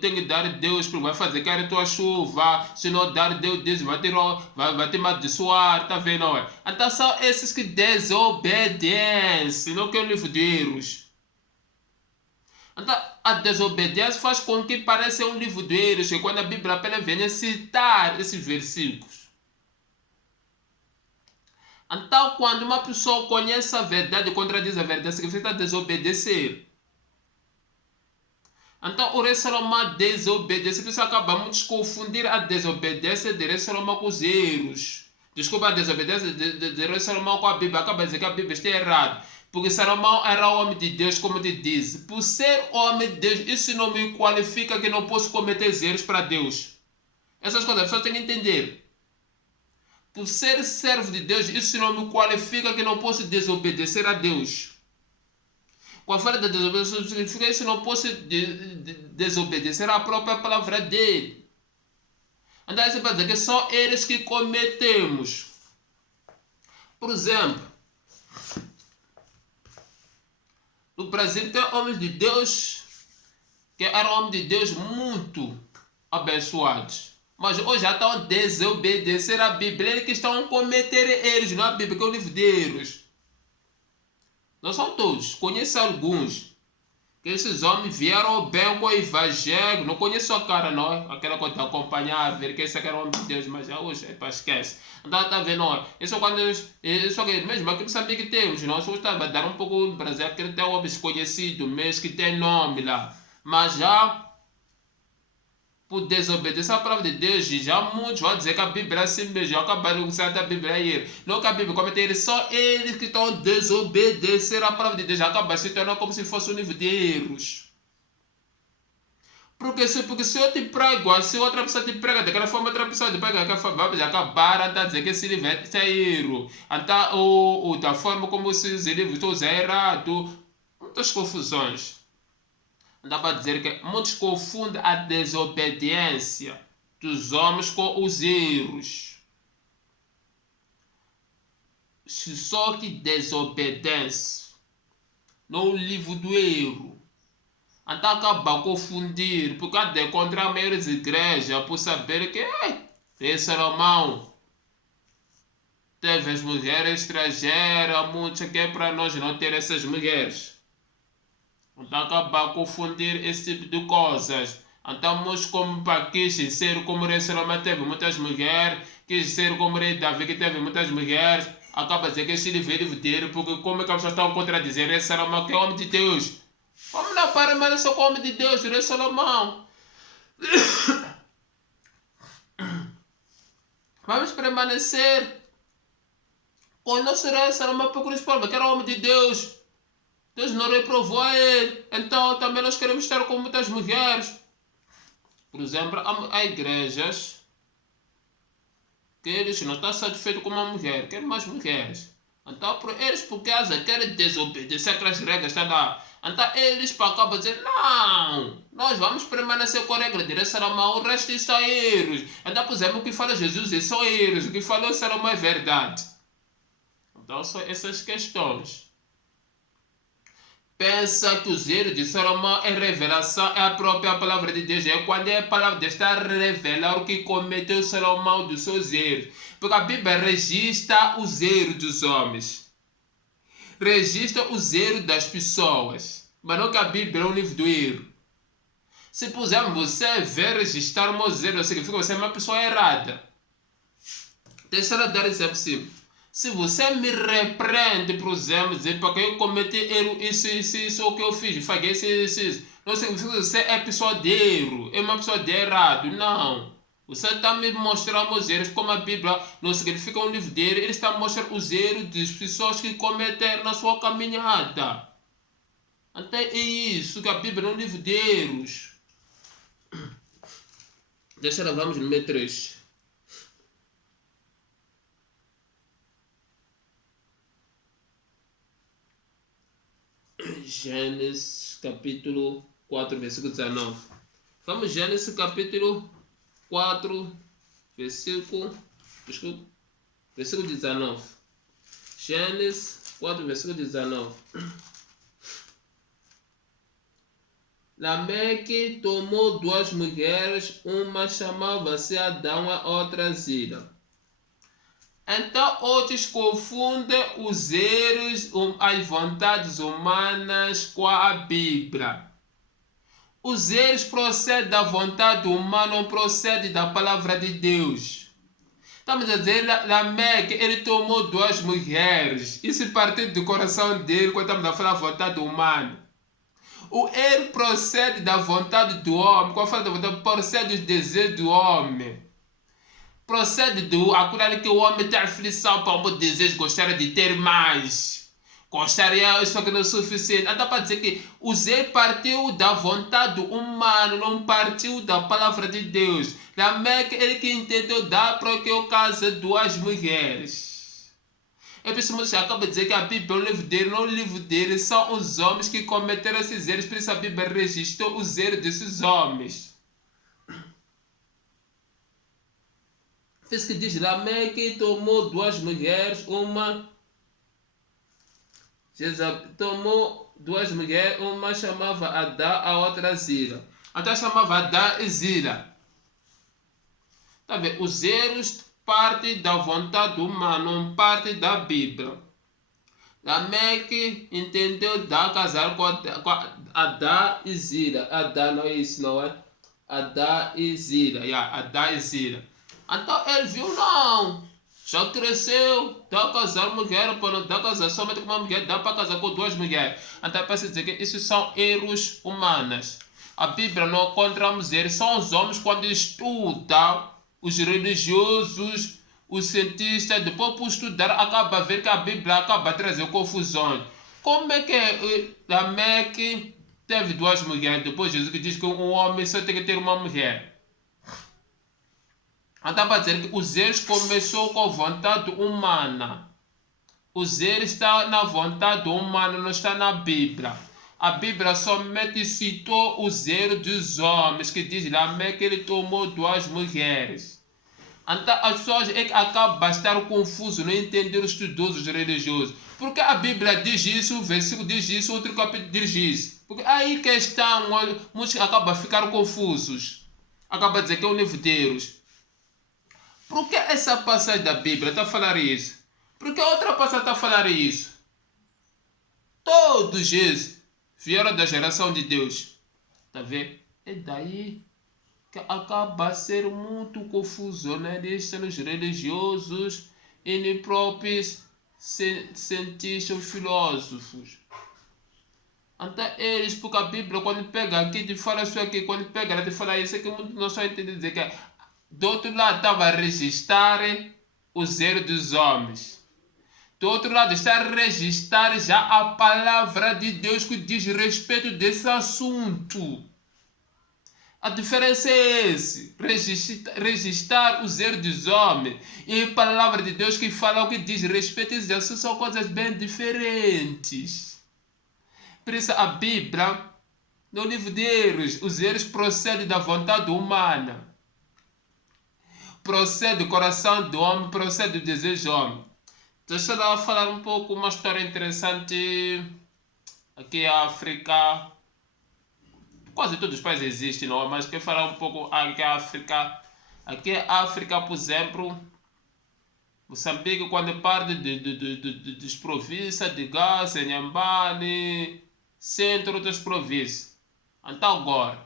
tem que dar Deus para vai fazer cair a tua chuva. Se não dar Deus vai te amaldiçoar, tá vendo? Então são esses que desobedecem, não que é um livro de erros. Então a desobediência faz com que pareça um livro de erros, e quando a Bíblia apenas vem citar esses versículos. Então, quando uma pessoa conhece a verdade e contradiz a verdade, significa desobedecer. Então, o rei Salomão desobedece. Por isso acabamos de confundir a desobediência de rei Salomão com os erros. Desculpa, a desobediência de rei Salomão com a Bíblia. Acaba de dizer que a Bíblia está errada. Porque Salomão era homem de Deus, como te diz. Por ser homem de Deus, isso não me qualifica que não posso cometer erros para Deus. Essas coisas a pessoa tem que entender. Por ser servo de Deus, isso não me qualifica que não posso desobedecer a Deus. Quando fala de desobediência, significa que isso não posso desobedecer a própria palavra dele. Então, isso vai dizer que são eles que cometemos. Por exemplo, no Brasil tem homens de Deus que eram homens de Deus muito abençoados. Mas hoje já estão a desobedecer a Bíblia. Eles que estão a cometer erros, não a Bíblia, que é o livro de erros. Não são todos, conheço alguns. Que esses homens vieram bem com o evangelho. Não conheço a cara, não. Aquela coisa de acompanhar, ver que esse aqui era o homem de Deus, mas já hoje, esquece. Então, está vendo, não. Isso quando isso aqui, mesmo aqui no Moçambique temos, não. Só vai dar um pouco no Brasil, porque tem homens conhecidos, mesmo que tem nome lá. Mas já por desobedecer a palavra de Deus, já muitos vão dizer que a Bíblia é assim mesmo, acabaram de da Bíblia aí. Não que a Bíblia comete eles, só eles que estão a desobedecer a palavra de Deus, já acabaram se tornando como se fosse um livro de erros. Porque se eu te prego, se outra pessoa te prega daquela forma, outra pessoa te prega daquela forma, já acabaram de dizer que esse livro é erro. Então, da forma como esses livros estão usando errado, muitas confusões. Dá para dizer que muitos confundem a desobediência dos homens com os erros. Se só que desobedece no livro do erro, então acaba a confundir, porque até encontrar maiores igrejas por saber que rei Salomão teve as mulheres estrangeiras, muitas que é para nós não ter essas mulheres. Então acaba a confundir esse tipo de coisas. Então muitos como quis ser como rei Salomão teve muitas mulheres, quis ser como rei Davi que teve muitas mulheres, acaba a dizer que esse livro dele, porque como é que a pessoa está a contradizer rei Salomão que é homem de Deus? Vamos não permanecer com o homem de Deus, rei Salomão. Vamos permanecer com o nosso rei Salomão, porque que era homem de Deus. Deus não reprovou a ele. Então também nós queremos estar com muitas mulheres. Por exemplo, há igrejas que eles não estão satisfeitos com uma mulher, querem mais mulheres. Então eles porque querem desobedecer aquelas regras, está lá. Então eles acabam dizendo, não, nós vamos permanecer com a regra de Salomão, o resto são erros. Então, por exemplo, o que fala Jesus é só erros, o que falou Salomão é verdade. Então são essas questões. pensa que os erros de Salomão é revelação, é a própria palavra de Deus. É quando a palavra de Deus está a revelar o que cometeu Salomão dos seus erros. Porque a Bíblia registra os erros dos homens. Registra os erros das pessoas. Mas não que a Bíblia é um livro do erro. Se, por exemplo, você ver registrar os meus erros, significa que você é uma pessoa errada. Deixa eu dar exemplo simples. Se você me repreende, por exemplo, dizer porque eu cometi erro, isso, o que eu fiz, falhei, isso. Não significa que você é pessoa de erro, é uma pessoa de errado. Não. Você está me mostrando os erros, como a Bíblia não significa um livro de erro, ele está mostrando os erros das pessoas que cometeram na sua caminhada. Então é isso, que a Bíblia é um livro de erros. Deixa eu vamos no número 3. Gênesis capítulo 4, versículo 19. Vamos, Gênesis capítulo 4, versículo 19. Gênesis 4, versículo 19. Lameque tomou 2 mulheres, uma chamava-se Adão, a outra Zila. Então outros confundem os erros, as vontades humanas com a Bíblia. Os erros procedem da vontade humana, não procedem da palavra de Deus. Estamos a dizer, Lameque, ele tomou 2 mulheres. Isso partiu do coração dele quando estamos a falar da vontade humana. O erro procede da vontade do homem. Quando fala da vontade, procede dos desejos do homem. Procede do aquilo que o homem tem aflição para o desejo, gostaria de ter mais. Gostaria, isso aqui não é suficiente. Então para dizer que o erro partiu da vontade humana, não partiu da palavra de Deus. Lameque, ele que entendeu dar para que eu case 2 mulheres. Eu penso que acaba de dizer que a Bíblia é o livro dele, não o livro dele, são os homens que cometeram esses erros, por isso a Bíblia registrou os erros desses homens. Fez que diz, Lameque tomou 2 mulheres, tomou 2 mulheres, uma chamava Adá, a outra Zila. Até chamava Adá e Zila. Tá vendo? Os erros parte da vontade humana, não parte da Bíblia. Lameque entendeu dar casar com Adá e Zila. Adá não é isso, não é? Adá e Zila. Adá e Zila. Então ele viu, não. Já cresceu, dá casar mulher, para não dar casar somente com uma mulher, dá para casar com 2 mulheres. Então parece dizer que isso são erros humanos. A Bíblia não encontramos erros, são os homens quando estudam. Os religiosos, os cientistas, depois por estudar, acaba a ver que a Bíblia acaba a trazer confusões. Como é que Lameque teve 2 mulheres? Depois Jesus que diz que um homem só tem que ter uma mulher. Então para dizer que os erros começou com a vontade humana. Os erros estão na vontade humana, não está na Bíblia. A Bíblia somente citou os erros dos homens, que diz Lameque ele tomou 2 mulheres. Então as pessoas acabam a estar confuso, não entender os estudiosos religiosos. Porque a Bíblia diz isso, o versículo diz isso, outro capítulo diz isso. Porque aí que estão, muitos acabam a ficar confusos. Acaba a dizer que é um livro de erros. Por que essa passagem da Bíblia está a falar isso? Por que outra passagem está a falar isso? Todos eles vieram da geração de Deus. Está vendo? É daí que acaba a ser muito confusionalista nos religiosos e nos próprios cientistas filósofos. Então eles, porque a Bíblia quando pega aqui de fala isso aqui, quando pega ela de falar isso aqui, muito não só entende dizer que do outro lado estava a registrar os erros dos homens. Do outro lado está a registrar já a palavra de Deus que diz respeito desse assunto. A diferença é esse, registrar os erros dos homens e a palavra de Deus que fala o que diz respeito a esses assuntos são coisas bem diferentes. Por isso a Bíblia, no livro de erros, os erros procedem da vontade humana. Procede do coração do homem, procede do desejo do homem. Deixa eu falar um pouco uma história interessante Aqui a África, quase todos os países existem, não é? Mas quero falar um pouco aqui a África. Aqui a África, por exemplo, Moçambique, quando parte das províncias de Gaza, Inhambane, centro das províncias. Então agora,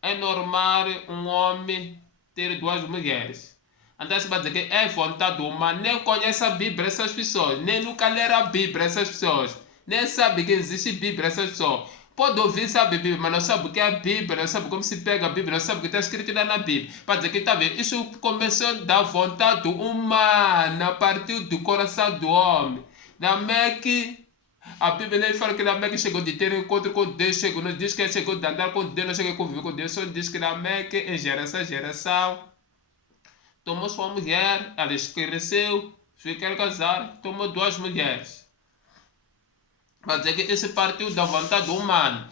é normal um homem ter duas mulheres. Então se vai dizer que é vontade humana, nem conhece a Bíblia essas pessoas, nem nunca leram a Bíblia essas pessoas, nem sabe que existe Bíblia essas pessoas. Pode ouvir, sabe a Bíblia, mas não sabe o que é a Bíblia, não sabe como se pega a Bíblia, não sabe o que está escrito lá na Bíblia. Para dizer que está vendo, isso começou da vontade humana, partiu do coração do homem. Na Meque, a Bíblia nem fala que Lameque chegou de ter um encontro com Deus, chegou, não diz que chegou de andar com Deus, não chegou a conviver com Deus, só diz que Lameque, em geração, tomou sua mulher, ela cresceu, quer casar, tomou duas mulheres. Vai dizer que esse partiu da vontade humana.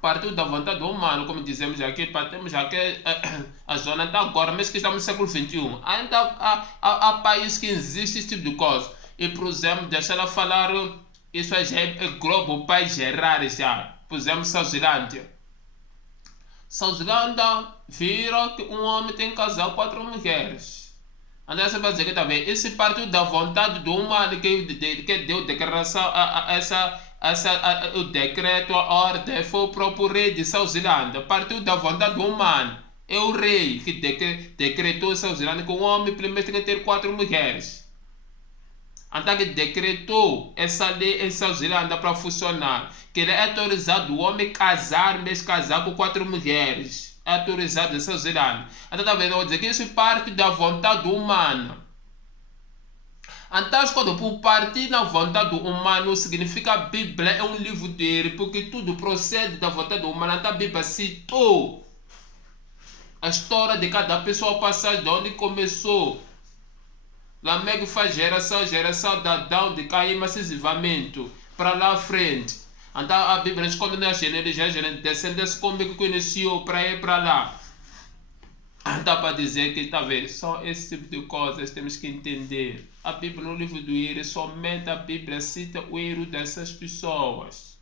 Partiu da vontade humana, como dizemos aqui, temos aqui a zona até agora, mesmo que estamos no século XXI. Ainda há países que existe esse tipo de coisa. E, por exemplo, deixa ela falar, isso já é globo, país geral já. Por exemplo, Suazilândia. Suazilândia vira que um homem tem que casar 4 mulheres. Então você vai dizer que também esse partiu da vontade do humano que deu declaração o decreto, a ordem, foi o próprio rei de Suazilândia. Partiu da vontade do humano. É o rei que decretou em Suazilândia que o homem primeiro tem que ter 4 mulheres. Então que decretou essa lei em Suazilândia para funcionar. Que ele é autorizado o homem casar, mesmo casar com 4 mulheres. É autorizado em Suazilândia. Então está vendo? Eu vou dizer que isso parte da vontade humana. Então, quando por partir da vontade humana, significa a Bíblia é um livro dele, porque tudo procede da vontade humana. Então a Bíblia citou a história de cada pessoa, a passagem de onde começou. Lameque faz geração de Adão, de Caim, massivamente, para lá à frente. Então a Bíblia esconde na genealogia, descendência como que iniciou para ir para lá. Então para dizer que está vendo, só esse tipo de coisas temos que entender. A Bíblia no livro do erro, somente a Bíblia cita o erro dessas pessoas.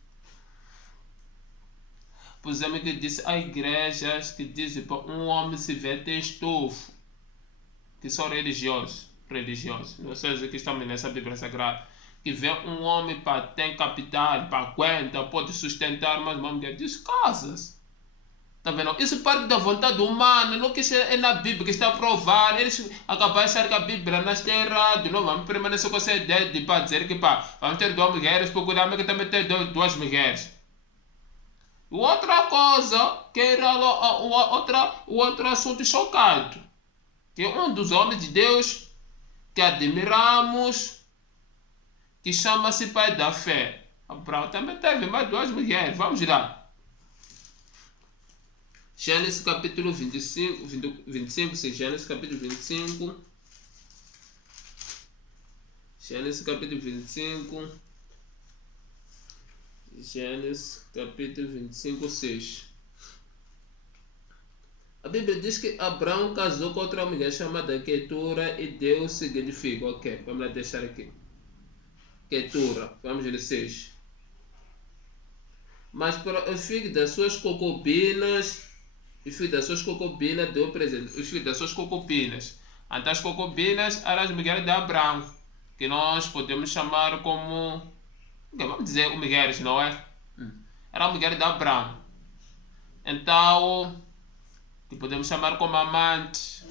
Por exemplo, que diz há igrejas que dizem para um homem se vê em estofo, que são religiosos. Não sei que estamos nessa Bíblia Sagrada. Que vê um homem para tem capital, para aguenta, pode sustentar, mas uma mulher diz casas. Tá vendo? Isso parte da vontade humana, não que é na Bíblia que está a provar. Eles acabam de achar que a Bíblia não está errada. Não vamos permanecer com essa ideia de dizer que vamos ter 2 mulheres, procurar que também ter 2 mulheres. Outra coisa, que era outro assunto chocante, que um dos homens de Deus que admiramos, que chama-se pai da fé, Abraão também teve mais 2 mulheres. Vamos lá. Gênesis capítulo 25, Gênesis capítulo 25. Gênesis capítulo 25. Gênesis capítulo 25, 6. A Bíblia diz que Abraão casou com outra mulher chamada Quetura e deu o seguinte filho. Ok, vamos lá deixar aqui. Quetura, vamos ler 6. Mas para os filhos das suas concubinas, deu presente. Os filhos das suas concubinas. Então as concubinas eram as mulheres de Abraão, que nós podemos chamar como, vamos dizer, mulheres, não é? Era a mulher de Abraão. Então, que podemos chamar como amantes.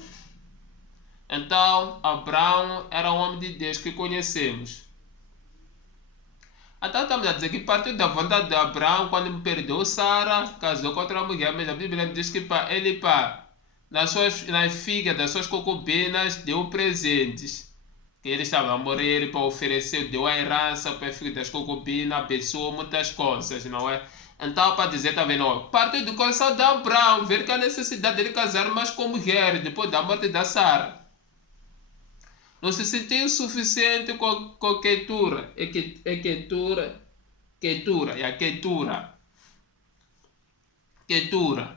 Então, Abraão era um homem de Deus que conhecemos. Então estamos a dizer que partiu da vontade de Abraão quando perdeu Sara, casou com outra mulher, mas a Bíblia diz que ele nas filhas das suas concubinas deu presentes. Que ele estava a morrer, ele para oferecer, deu a herança para os filhos das concubinas, abençoou muitas coisas, não é? Então para dizer, está vendo, partiu do coração de Abraão, ver que a necessidade dele casar mais com mulheres depois da morte da Sara. Não se sentiu suficiente com Quetura. Quetura.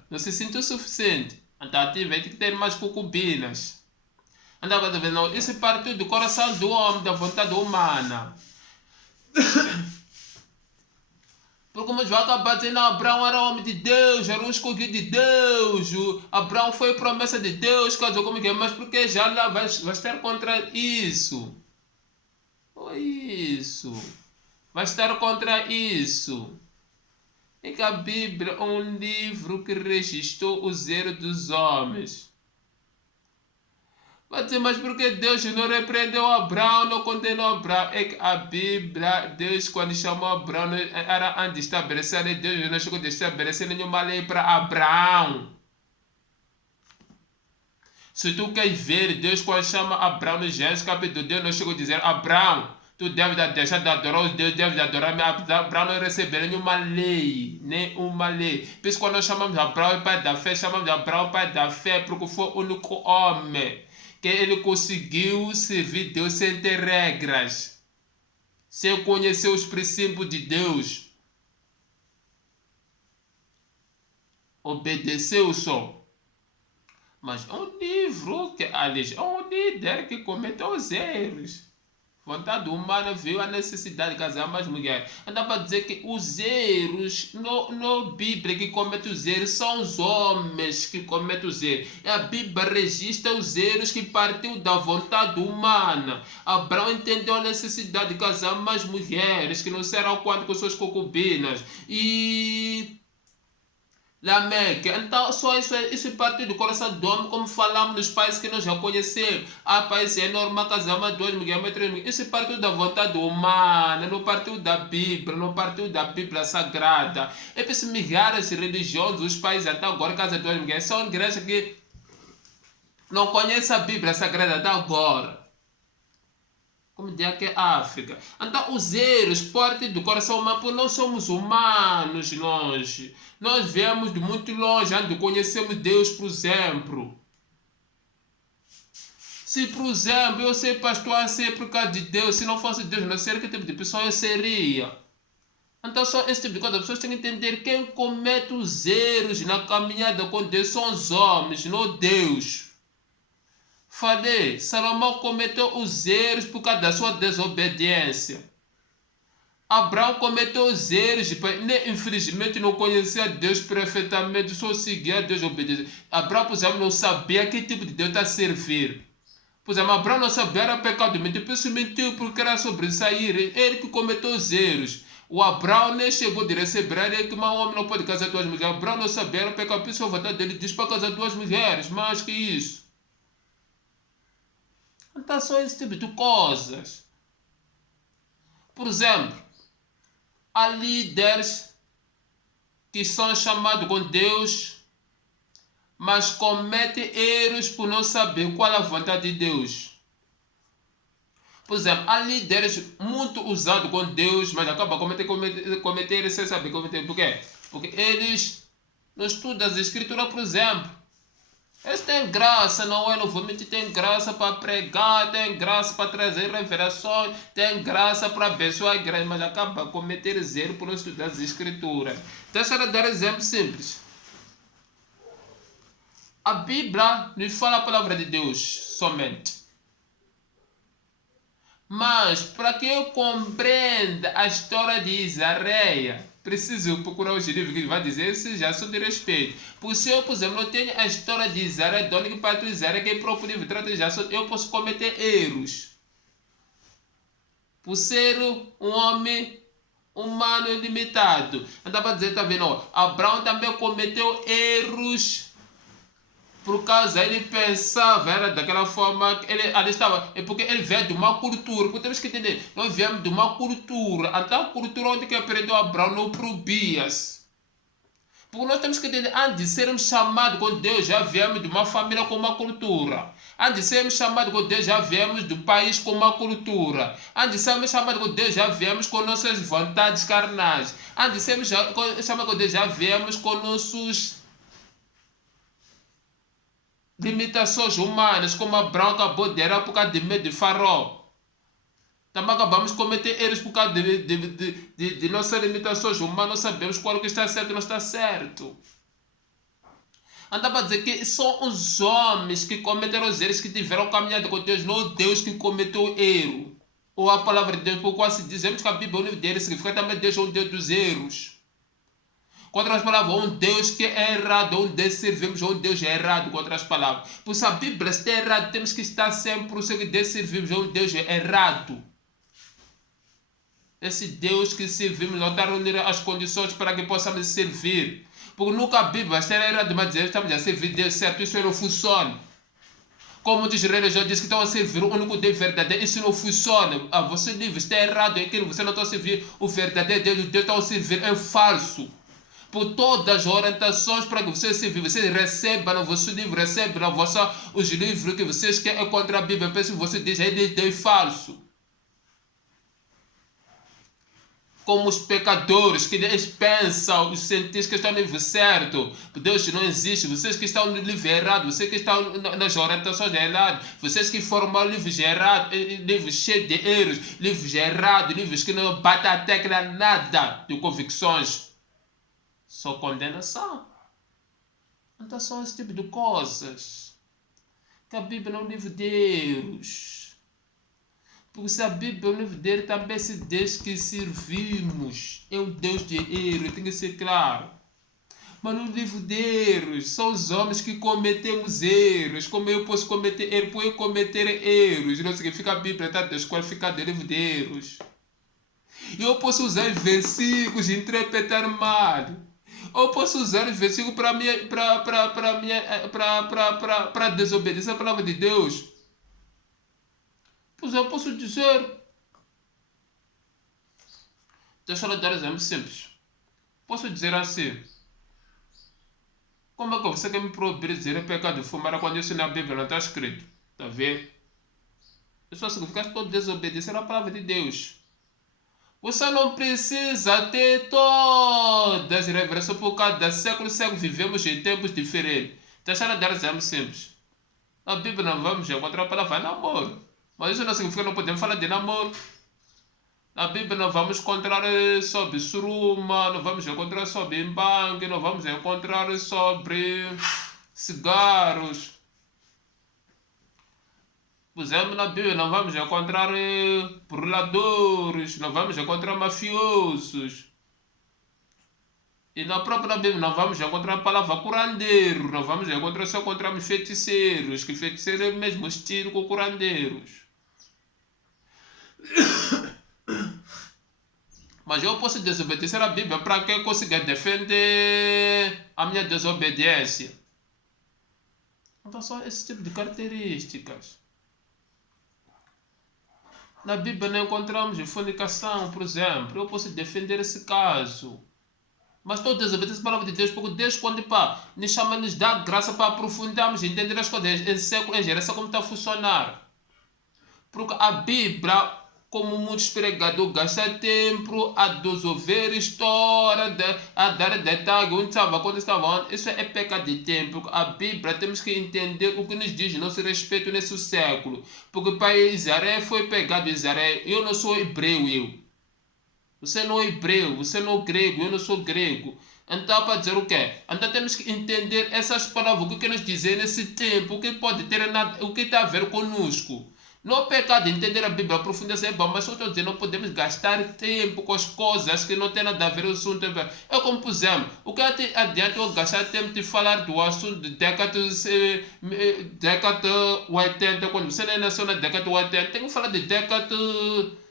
Não se sentiu suficiente. Então tive que ter mais concubinas. Então, não, isso partiu do coração do homem, da vontade humana. Porque como vai acabar dizendo, Abraão era homem de Deus, era um escolhido de Deus, Abraão foi promessa de Deus, casou com Miguel, mas porque já lá vai estar contra isso. Foi isso. Vai estar contra isso. É que a Bíblia é um livro que registrou os erros dos homens. Vai dizer, mas por que Deus não repreendeu Abraão, não condenou Abraão? É que a Bíblia, Deus quando chamou Abraão, era antes de estabelecer a lei, Deus não chegou a estabelecer nenhuma lei para Abraão. Se tu queres ver, Deus quando chama Abraão no Gênesis capítulo, Deus não chegou a dizer, Abraão, tu deves deixar de adorar os deuses, deves de adorar, mas Abraão não recebeu nenhuma lei, Por isso quando nós chamamos Abraão pai da fé, chamamos Abraão pai da fé, porque foi o único homem que ele conseguiu servir Deus sem ter regras, sem conhecer os princípios de Deus. Obedeceu só. Mas é um livro que, aliás, é um líder que cometeu os erros. Vontade humana viu a necessidade de casar mais mulheres. Anda para dizer que os erros, no Bíblia que comete os erros, são os homens que cometem os erros. A Bíblia registra os erros que partiu da vontade humana. Abraão entendeu a necessidade de casar mais mulheres, que não serão quanto com suas concubinas. E Lameque, então só isso parte do coração do homem, como falamos nos países que nós já conhecemos. Há países é normal casar uma, duas mulheres, uma, três mulheres. Isso partiu da vontade humana, não partiu da Bíblia, não partiu da Bíblia Sagrada. É para se milhares religiosas, os países até agora casam duas mulheres. São igrejas que não conhecem a Bíblia Sagrada até agora. Como diz que é África. Então os erros partem do coração humano, porque nós somos humanos, nós viemos de muito longe, onde conhecemos Deus, por exemplo. Se, por exemplo, eu ser pastor assim por causa de Deus, se não fosse Deus, não seria que tipo de pessoa eu seria? Então só esse tipo de coisa, as pessoas têm que entender quem comete os erros na caminhada com Deus são os homens, não Deus. Falei, Salomão cometeu os erros por causa da sua desobediência. Abraão cometeu os erros, infelizmente não conhecia Deus perfeitamente, só seguia Deus e obedecia. Abraão, por exemplo, não sabia que tipo de Deus está a servir. Por exemplo, Abraão não sabia, era pecado mentir, por isso mentiu porque era sobressair, ele que cometeu os erros. O Abraão nem chegou de receber, ele que um homem não pode casar duas mulheres. Abraão não sabia, era pecado, por isso a vontade dele diz para casar duas mulheres, mais que isso. Então só esse tipo de coisas. Por exemplo, há líderes que são chamados com Deus, mas cometem erros por não saber qual é a vontade de Deus. Por exemplo, há líderes muito usados com Deus, mas acabam cometer sem saber cometer. Por quê? Porque eles não estudam as escrituras, por exemplo. Eles têm graça, não é? Novamente tem graça para pregar, tem graça para trazer revelações, tem graça para abençoar a igreja, mas acaba cometer zero por não estudar as escrituras. Deixa eu dar um exemplo simples. A Bíblia nos fala a palavra de Deus somente. Mas para que eu compreenda a história de Israel, preciso procurar os livros que vai dizer se já são de respeito. Por se eu, por exemplo, não tenho a história de Israel, de onde que parte Israel, que é próprio livro trata já, eu posso cometer erros. Por ser um homem humano limitado. Então para dizer, tá vendo? Abraão também cometeu erros. Por causa ele pensava, era daquela forma, ele estava, é porque ele veio de uma cultura, porque temos que entender, nós viemos de uma cultura, até a cultura onde que aprendeu Abraão não proibias. Porque nós temos que entender, antes de sermos chamados com Deus, já viemos de uma família com uma cultura. Antes de sermos chamados com Deus, já viemos do país com uma cultura. Antes de sermos chamados com Deus, já viemos com nossas vontades carnais. Antes de sermos chamados com Deus, já viemos com nossos limitações humanas, como Abraão acabou de era por causa de medo de Faraó. Também acabamos de cometer erros por causa de nossas limitações humanas, não sabemos qual é o que está certo e não está certo. Então para dizer que são os homens que cometeram os erros que tiveram caminhado com Deus, não Deus que cometeu o erro. ou a palavra de Deus, porque quase dizemos que a Bíblia é um livro de erros, significa também Deus é um Deus dos erros. Com outras palavras, um Deus que é errado, um Deus servimos, um Deus é errado, com outras palavras. Por se a Bíblia está errada, temos que estar sempre o que Deus servimos, um Deus é errado. Esse Deus que servimos não está a reunir as condições para que possamos servir. Porque nunca a Bíblia está errada, mas dizer estamos a servir Deus certo, isso não funciona. Como muitos religiosos dizem que estão a servir o único Deus verdadeiro, isso não funciona. Você livre, está errado, é que você não está a servir o verdadeiro Deus, o Deus está a servir é falso. Por todas as orientações para que você se vive, você receba no vosso livro, receba na vossa, os livros que vocês querem contra a Bíblia, penso que você diz, ele é falso. Como os pecadores, que eles pensam, os cientistas que estão no livro certo, Deus não existe, vocês que estão no livro errado, vocês que estão nas orientações erradas, vocês que formaram livros errados, livros cheios de erros, livros errados, livros que não batem a tecla nada de convicções. Só condenação. Então são esse tipo de coisas. Que a Bíblia não é um livro de erros. Porque se a Bíblia é um livro de erros, também esse Deus que servimos é um Deus de erros, tem que ser claro. Mas no livro de erros, são os homens que cometemos erros. Como eu posso cometer erros? Por eu cometer erros. Não significa a Bíblia está desqualificada do livro de erros. Eu posso usar versículos e interpretar mal. Ou posso usar os versículos para desobedecer a palavra de Deus. Pois eu posso dizer. Deixa eu dar um exemplo simples. Posso dizer assim. Como é que você quer me proibir de dizer é pecado de fumar quando isso na Bíblia não está escrito? Está a ver? Isso significa que estou desobedecendo a palavra de Deus. Você não precisa ter todas as revelações por cada século vivemos em tempos diferentes. Deixa eu dar exemplos simples. Na Bíblia não vamos encontrar a palavra namoro. Mas isso não significa que não podemos falar de namoro. Na Bíblia não vamos encontrar sobre suruma, não vamos encontrar sobre embangue, não vamos encontrar sobre cigarros. Por exemplo, na Bíblia não vamos encontrar burladores, não vamos encontrar mafiosos. E na própria Bíblia não vamos encontrar a palavra curandeiro, não vamos encontrar só encontramos feiticeiros, que feiticeiros é o mesmo estilo com curandeiros. Mas eu posso desobedecer a Bíblia para que eu consiga defender a minha desobediência. Então só esse tipo de características. Na Bíblia não encontramos fornicação, por exemplo. Eu posso defender esse caso. Mas estou desobedecendo a palavra de Deus, porque Deus, quando nos chama, nos dá graça para aprofundarmos e entender as coisas em século, em geração, como está a funcionar. Porque a Bíblia, como muitos pregadores gastam tempo a desenvolver história, a dar detalhes, onde estava, quando estava, onde. Isso é pecado de tempo. A Bíblia temos que entender o que nos diz, nosso respeito nesse século. Porque para Israel foi pegado Israel. Eu não sou hebreu, eu. Você não é hebreu, você não é grego, eu não sou grego. Então, para dizer o quê? Então temos que entender essas palavras, o que nos dizem nesse tempo, o que pode ter nada, o que tem a ver conosco. Não é pecado entender a Bíblia, aprofundar é bom, mas só estou dizendo, não podemos gastar tempo com as coisas que não têm nada a ver com o assunto. É como, por exemplo, o que adianta eu gastar tempo de falar do assunto de década 80, quando você nem nasceu na década 80, tem que falar de década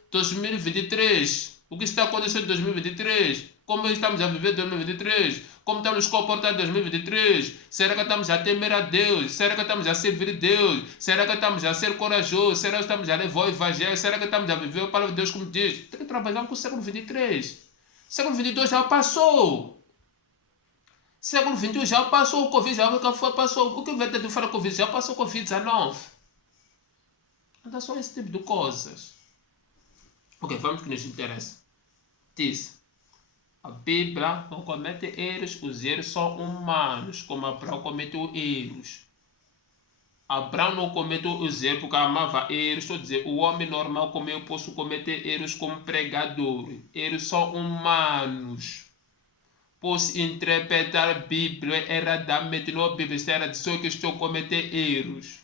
2023. O que está acontecendo em 2023? Como estamos a viver em 2023? Como estamos nos comportando em 2023? Será que estamos a temer a Deus? Será que estamos a servir a Deus? Será que estamos a ser corajosos? Será que estamos a levar o evangelho? Será que estamos a viver a palavra de Deus como diz? Tem que trabalhar com o século 23. Século 22 já passou. Século 21 já passou. O Covid já passou. O que vai ter de falar Covid? Já passou o Covid-19. Então são esse tipo de coisas. Ok, vamos que nos interessa. Diz, a Bíblia não comete erros, os erros são humanos, como Abraão cometeu erros. Abraão não cometeu os erros porque amava erros, estou a dizer, o homem normal como eu posso cometer erros como pregador. Erros são humanos. Posso interpretar a Bíblia erradamente, não a Bíblia está errada, só que estou a cometer erros.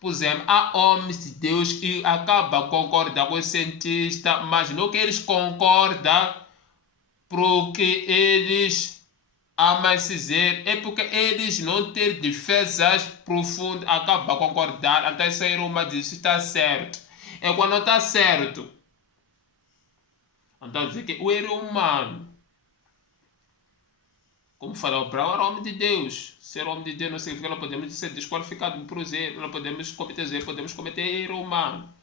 Por exemplo, há homens de Deus que acabam concordando com os cientistas, mas não que eles concordam porque eles amam dizer, é porque eles não têm defesas profundas, acabam concordando, até ser uma diz está certo. É quando não está certo. Então dizer que o erro humano, como falou, o Brown era homem de Deus. Ser homem de Deus não significa que não podemos ser desqualificados por erro, não podemos cometer erro, podemos cometer erro humano.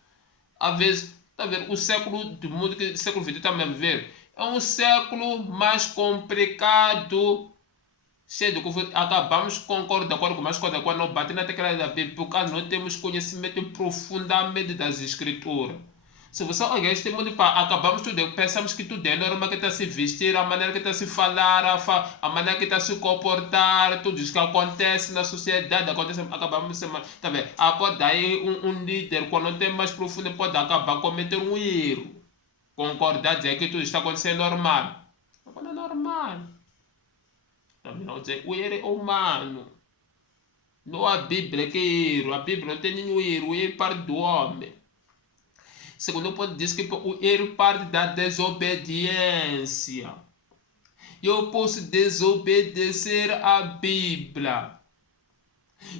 Às vezes, tá vendo? O século do mundo que o século XX está a viver é um século mais complicado, cheio de conflito. Acabamos concordando com mais coisas quando não bate na tecla da Bíblia, porque não temos conhecimento profundamente das Escrituras. Se você olhar este mundo, acabamos tudo, pensamos que tudo é normal, que está a se vestir, a maneira que está a se falar, a maneira que está a se comportar, tudo isso que acontece na sociedade, acontece, acabamos de tá vendo? Pode daí um líder, quando não tem mais profundo, pode acabar cometer um erro. Concordar, dizer que tudo está acontecendo normal. Não é normal. Não dizer, o erro é humano. Não a Bíblia que é erro, a Bíblia não tem nenhum erro, o erro parte do homem. Segundo ponto, diz que o erro parte da desobediência. Eu posso desobedecer a Bíblia.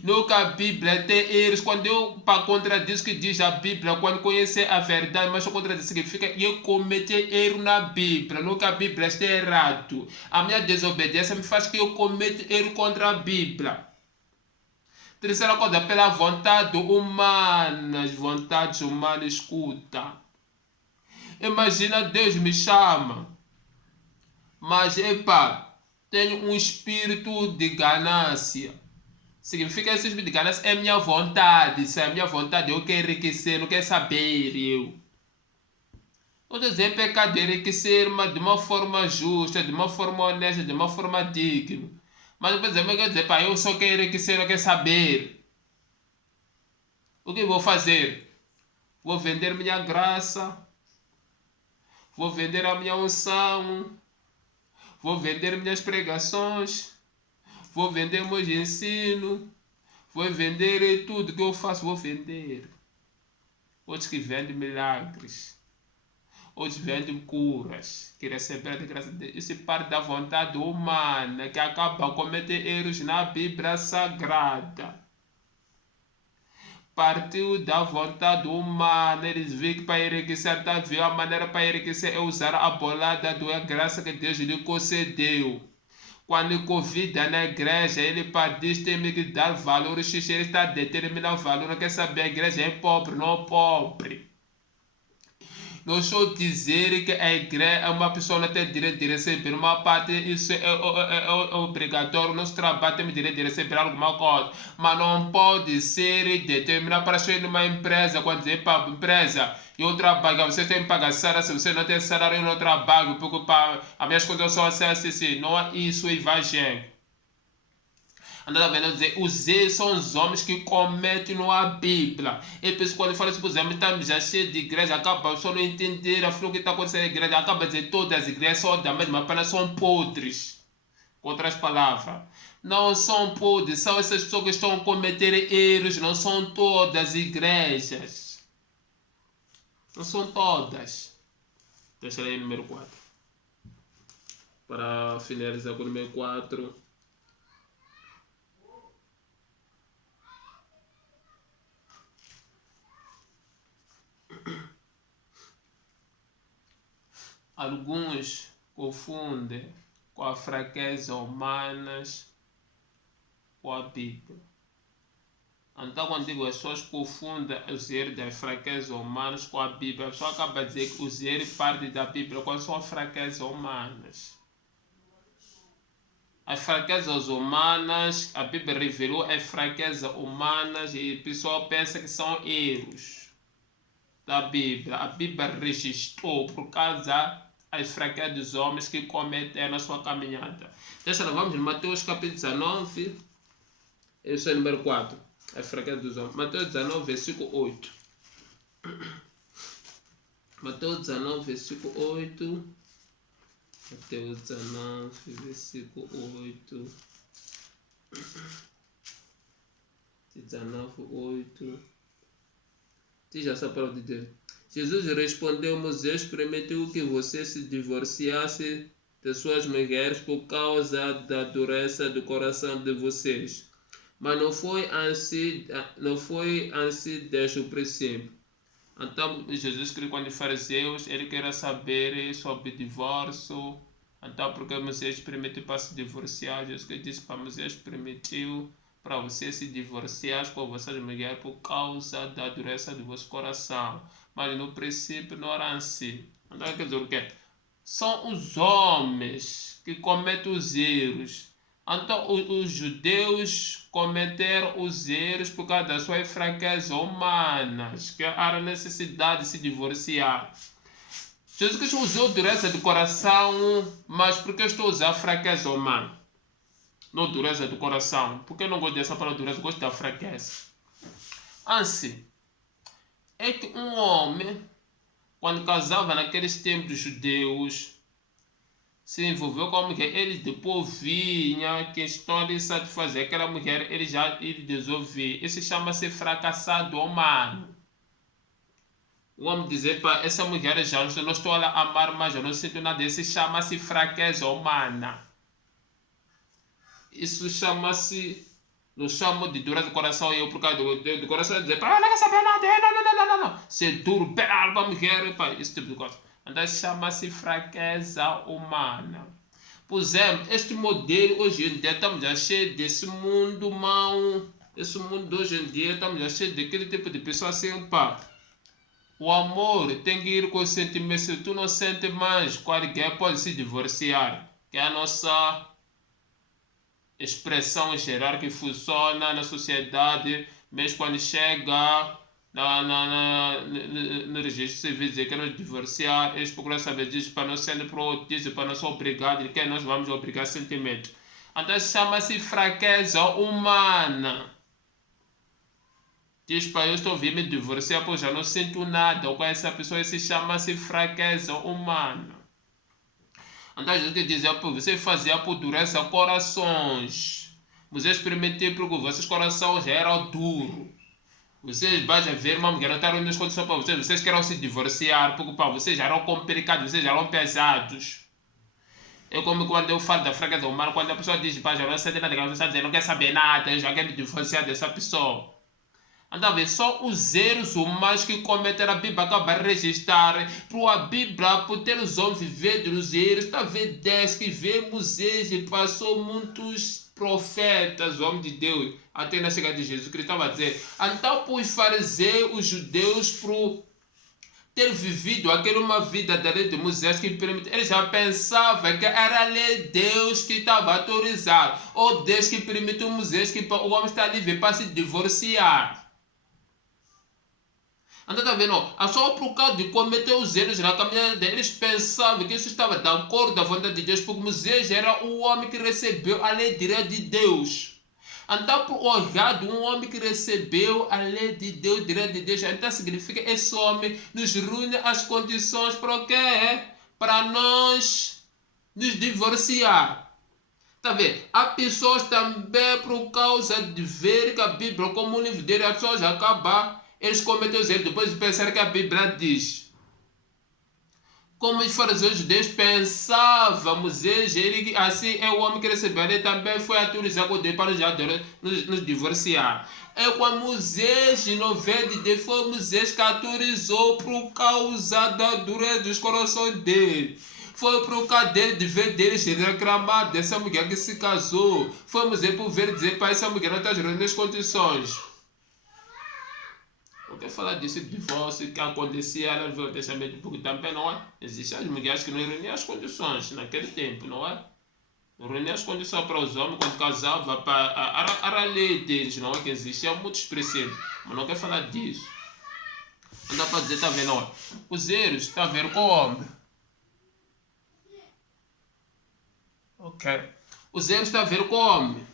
Não que a Bíblia tem erros. Quando eu contradiz que diz a Bíblia, quando conhecer a verdade, mas eu contradiz significa que eu cometi erro na Bíblia. Não que a Bíblia esteja errado. A minha desobediência me faz que eu cometa erro contra a Bíblia. Terceira coisa, pela vontade humana, as vontades humanas, escuta. Imagina, Deus me chama, mas tenho um espírito de ganância. Significa que esse espírito de ganância é minha vontade. Se é minha vontade, eu quero enriquecer, não quero saber eu. Não estou dizendo pecado de enriquecer, mas de uma forma justa, de uma forma honesta, de uma forma digna. Mas, por exemplo, eu quero dizer, eu só quero enriquecer, não quero saber. O que vou fazer? Vou vender minha graça, vou vender a minha unção, vou vender minhas pregações, vou vender meus ensinos, vou vender tudo que eu faço, vou vender. Outros que vendem milagres, outros vendem curas, que receber de graça de Deus. Isso é parte da vontade humana que acaba cometendo erros na Bíblia Sagrada. Partiu da vontade humana, eles viram que para enriquecer, viu a maneira para enriquecer é usar a bolada da graça que Deus lhe concedeu. Quando ele convida na igreja, ele diz que tem que dar valor, ele está determinando o valor, não quer saber a igreja é pobre, não pobre. Não só dizer que a igreja, uma pessoa não tem direito de receber uma parte, isso é obrigatório. Nosso trabalho tem direito de receber alguma coisa, mas não pode ser determinado para ser numa empresa. Quando dizer para a empresa, eu trabalho, você tem que pagar salário, se você não tem salário, eu não trabalho, porque as minhas contas são assim, não é isso o evangelho. Andando vendo dizer, os erros são os homens que cometem a Bíblia. E por isso, quando fala isso, por exemplo, estamos já cheios de igreja, acaba só não entender afinal o que está acontecendo na igreja, acaba de dizer todas as igrejas são da mesma, apenas são podres. Com outras palavras, não são podres, são essas pessoas que estão a cometer erros, não são todas as igrejas. Não são todas. Deixa aí o número 4. Para finalizar com o número 4. Alguns confundem com a fraqueza humana com a Bíblia. Então, quando digo as pessoas confundem os erros das fraquezas humanas com a Bíblia, a pessoa acaba de dizer que os erros partem da Bíblia quando são fraquezas humanas. As fraquezas humanas, a Bíblia revelou as fraquezas humanas e o pessoal pensa que são erros da Bíblia. A Bíblia registrou por causa das fraquezas dos homens que cometem na sua caminhada. Então, vamos em Mateus capítulo 19, esse é o número 4, as fraquezas dos homens. Mateus 19, versículo 8. Mateus 19, versículo 8. Mateus 19, versículo 8. 19, 8. Diz essa palavra de Deus. Jesus respondeu: Moisés permitiu que você se divorciasse de suas mulheres por causa da dureza do coração de vocês. Mas não foi assim desde o princípio. Então, Jesus Cristo, quando os fariseus, ele queria saber sobre divórcio. Então, porque Moisés permitiu para se divorciar, Jesus Cristo disse para Moisés permitiu para você se divorciar com vossas mulheres por causa da dureza do vosso coração. Mas no princípio não era assim. Então, quer dizer o quê? São os homens que cometem os erros. Então, os judeus cometeram os erros por causa das suas fraquezas humanas, que era a necessidade de se divorciar. Jesus Cristo usou dureza do coração, mas por que estou a usar fraqueza humana? Não dureza do coração. Por que eu não gosto dessa palavra dureza? Eu gosto da fraqueza. Assim, é que um homem, quando casava naqueles tempos judeus, se envolveu com a mulher, ele depois vinha, que história de satisfazer aquela mulher, ele desolvia. Isso chama-se fracassado humano. O homem dizer para essa mulher, já não estou a amar mais, eu não sinto nada. Isso chama-se fraqueza humana. Isso chama-se, não chamo de dureza do coração, eu por causa do coração dizer, não quer saber nada, não. Ser duro, para a mulher, esse tipo de coisa. Então chama-se fraqueza humana. Por exemplo, este modelo hoje em dia estamos já cheio desse mundo mau. Esse mundo hoje em dia estamos já cheio daquele tipo de pessoa assim, pá. O amor tem que ir com o sentimento. Se tu não sente mais, qualquer pode se divorciar. Que é a nossa expressão geral que funciona na sociedade, mesmo quando chega no registro civil dizer que nós divorciar, eles procuram saber disso para não ser produtivo, para não ser obrigado, que nós vamos obrigar sentimento. Então chama-se fraqueza humana. Diz para eu estou vindo me divorciar, pois já não sinto nada, ou com essa pessoa, isso chama-se fraqueza humana. Então Jesus dizia, você fazia por dureza corações. Vocês permitiram porque vossos corações já eram duros. Vocês vão ver uma mulher, não está reunindo as condições para vocês. Vocês querem se divorciar, porque vocês já eram complicados, vocês já eram pesados. É como quando eu falo da fraqueza humana, quando a pessoa diz, já não sente nada, não quer saber nada, eu já quero me divorciar dessa pessoa. Então, só os erros humanos que cometeram a Bíblia acaba de registrar. Para a Bíblia, por ter os homens viver dos erros, talvez desde que vemos ele, passou muitos profetas, homens de Deus, até na chegada de Jesus Cristo, estava a dizer. Então, para os fariseus, os judeus, por ter vivido uma vida da lei de Moisés que permite, eles já pensavam que era a lei de Deus que estava autorizada, ou Deus que permitiu Moisés que o homem está livre para se divorciar. Então está vendo? Só por causa de cometer os erros na caminhada deles, pensavam que isso estava de acordo com a vontade de Deus, porque Moisés era o homem que recebeu a lei direta de Deus. Então, por olhar de um homem que recebeu a lei de Deus, direta de Deus, então significa que esse homem nos reúne as condições para o quê? Para nós nos divorciar. Está vendo? Há pessoas também, por causa de ver que a Bíblia como um livro dele, as pessoas acabam. Eles cometeram os erros depois de pensar que a Bíblia diz. Como os fariseus judeus pensavam, Moisés, ele assim é o homem que recebeu, ele também foi autorizado por Deus para nos divorciar. É quando Moisés, não veio de Deus, foi Moisés que autorizou por causa da dureza dos corações dele. Foi por causa dele, de ver deles reclamar dessa mulher que se casou. Foi Moisés por ver dizer para essa mulher não está gerando as condições. Eu quero falar disso de divórcio que acontecia, ela veio o testamento, porque também não é. Existem as mulheres que não reuniam as condições naquele tempo, não é? Não reuniam as condições para os homens quando casavam, era a lei deles, não é? Que existia muitos preceitos, mas não quero falar disso. Não dá para dizer, está vendo? Olha, os erros está a ver com o homem. Ok. Os erros está a ver com o homem.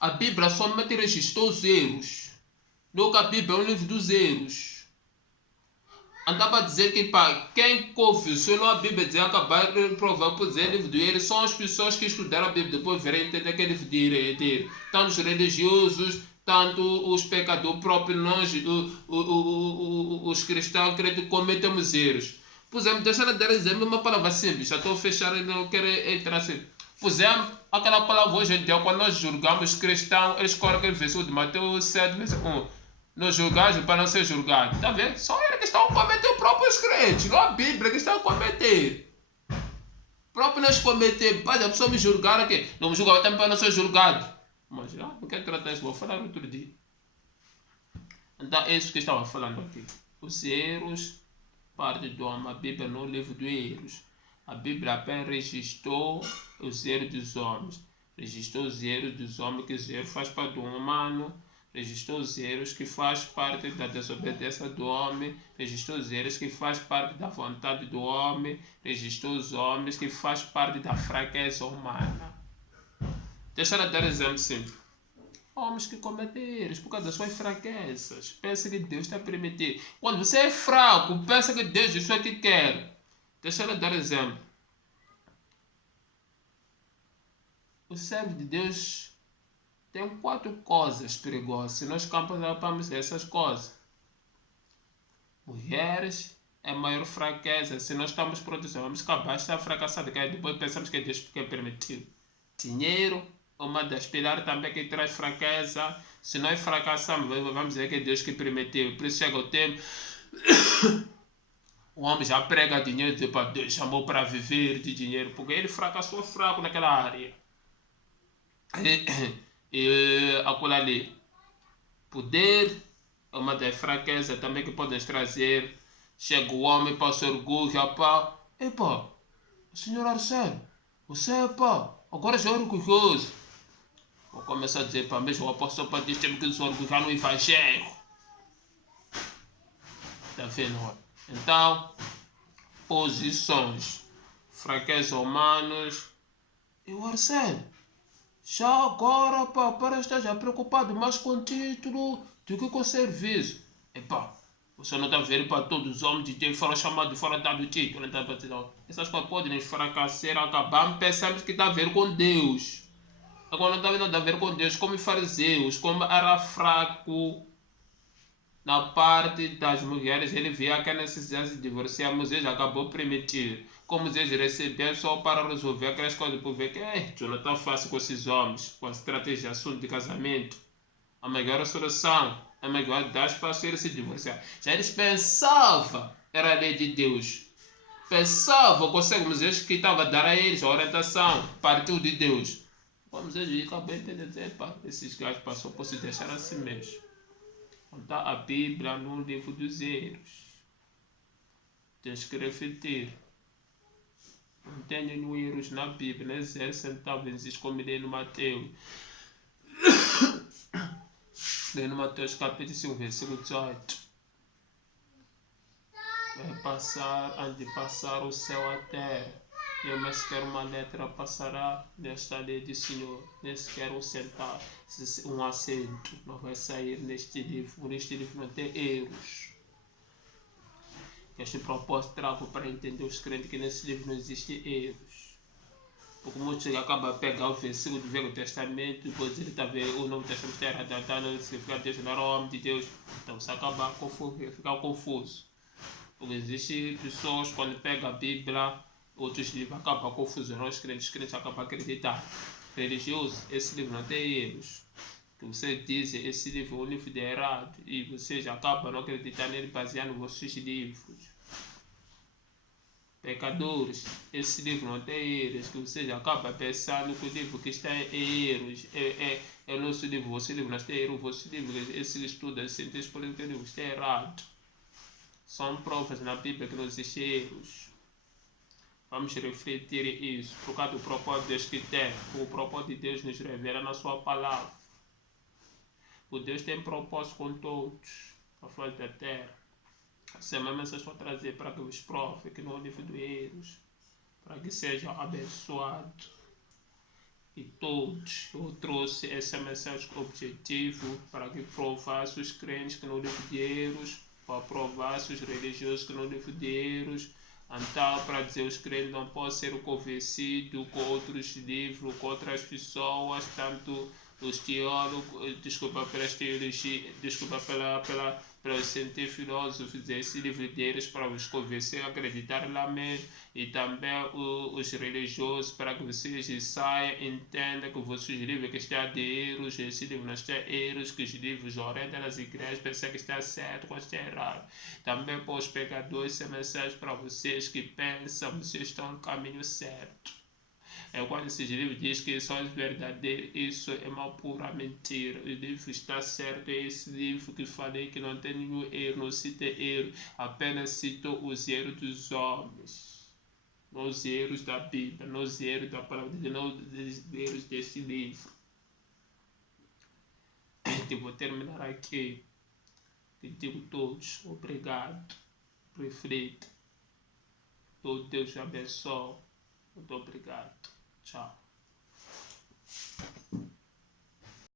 A Bíblia somente registrou os erros. Nunca a Bíblia é um livro dos erros. Andava para dizer que para quem confessionou a Bíblia dizer acabar de provar por dizer livro do erro são as pessoas que estudaram a Bíblia depois verem entender que é livro de erro. Então os religiosos tanto os pecadores próprios, nós, os cristãos, crentes, cometemos erros. Por exemplo, deixa eu dar exemplo, uma palavra simples, já estou a fechar e não quero entrar assim. Por exemplo, aquela palavra hoje em dia, quando nós julgamos cristãos, eles colocam aquele versículo de Mateus 7, versículo 1. Nós julgamos para não ser julgados. Está vendo? Só eles que estão a cometer os próprios crentes, não a Bíblia que está a cometer. Próprio nós cometer, a pessoa me julgar aqui, não me julga também para não ser julgado. Mas não quero tratar isso, vou falar outro dia. Então é isso que estava falando aqui. Os erros, parte do homem, a Bíblia não livro dos erros. A Bíblia apenas registrou os erros dos homens. Registrou os erros dos homens, que os erros faz parte do humano. Registrou os erros que faz parte da desobediência do homem, registrou os erros que faz parte da vontade do homem, registrou os homens que faz parte da fraqueza humana. Deixa eu dar exemplo simples. Homens que cometem erros por causa das suas fraquezas. Pensa que Deus está permitindo. Quando você é fraco, pensa que Deus isso é que quer. Deixa eu dar exemplo. O servo de Deus tem 4 coisas perigosas. Se nós campamos essas coisas. Mulheres é a maior fraqueza. Se nós estamos prontos, vamos acabar de estar fracassados. Depois pensamos que Deus quer permitir. Dinheiro é uma das pilares também que traz fraqueza. Se nós fracassamos, vamos dizer que Deus que permitiu. Por isso chega o tempo. O homem já prega dinheiro, diz para Deus chamou para viver de dinheiro. Porque ele fracassou fraco naquela área. E aquilo ali, poder é uma das fraquezas também que podem trazer. Chega o homem para o seu orgulho, pá, epa, senhor Arcelo, você agora já é orgulhoso. Vou começar a dizer para mim, o apóstolo Paulo diz que se orgulhar no evangelho. Está vendo? Então, posições, fraquezas humanas e o Arcelo. Já agora, para estar já preocupado mais com o título do que com o serviço. Você não está vendo para todos os homens de Deus foram chamados, foram dados o título. Então, essas coisas podem nos fracassar, acabar, pensamos que está a ver com Deus. Agora não está vendo nada a ver com Deus, como fariseus, como era fraco na parte das mulheres, ele via que a necessidade de divorciar, Moisés acabou permitir. Como Moisés recebeu só para resolver aquelas coisas, por ver que não está fácil com esses homens, com a estratégia de assunto de casamento. A melhor solução, a melhor das para se divorciar. Já eles pensavam, era a lei de Deus. Pensavam, consegue Moisés que estava a dar a eles a orientação, partiu de Deus. Como Moisés acabou de dizer, esses gajos passou por se deixar assim mesmo. Então a Bíblia no livro dos erros. Tens que refletir. Não tem nenhum erros na Bíblia, né? 0 centavos, como lê no Mateus. Lê no Mateus capítulo 5, versículo 18. Vai passar, antes de passar o céu à terra. Nem mais sequer uma letra passará nesta lei do Senhor. Nem sequer um centavo, um assento não vai sair neste livro. Neste livro não tem erros. Este propósito trago para entender os crentes que nesse livro não existem erros. Porque muitos acabam a pegar o versículo do Velho Testamento e depois ele está vendo o Novo Testamento está errado, está no significado de Deus, não era o homem de Deus. Então você acaba a ficar confuso. Porque existem pessoas quando pegam a Bíblia, outros livros acabam confusão. Os crentes acabam acreditando. Religioso, esse livro não tem erros. Que você diz, esse livro é um livro de errado. E você já acaba não acreditando nele baseado nos vossos livros. Pecadores, esse livro não tem erros. Que você já acaba pensando que o livro que está em erros é o nosso livro. Vosso livro não tem erros. Vosso livro, esse estudo, esse texto político tem livro, está errado. São provas na Bíblia que não existem erros. Vamos refletir isso, por causa do propósito de Deus que tem. O propósito de Deus nos revela na sua palavra. O Deus tem propósito com todos, a face da terra. Essa é uma mensagem para trazer para que os prove que no livro dos erros, para que seja abençoado. E todos, eu trouxe essa mensagem com objetivo para que provasse os crentes que no livro de erros, para provasse os religiosos que no livro de erros. Então, para dizer os crentes não podem ser convencidos com outros livros, com outras pessoas, tanto os teólogos, desculpa pelas teologias, desculpa pelos científicos filósofos desse livro deles para vos convencer a acreditar lá mesmo, e também os religiosos para que vocês saiam, entendam que os vossos livros que estão de erros, esse livro não está erros, que os livros orientam das igrejas, pensam que está certo, que está errado. Também para os pecadores, essa mensagem para vocês que pensam, vocês estão no caminho certo. Quando esse livro diz que são verdadeiros, isso é uma pura mentira. O livro está certo, é esse livro que falei que não tem nenhum erro, não cita erro, apenas citou os erros dos homens, não os erros da Bíblia, não os erros da palavra de Deus, não os erros desse livro. Eu vou terminar aqui. Eu digo a todos, obrigado, reflita. Todo Deus te abençoe. Muito obrigado. Tchau.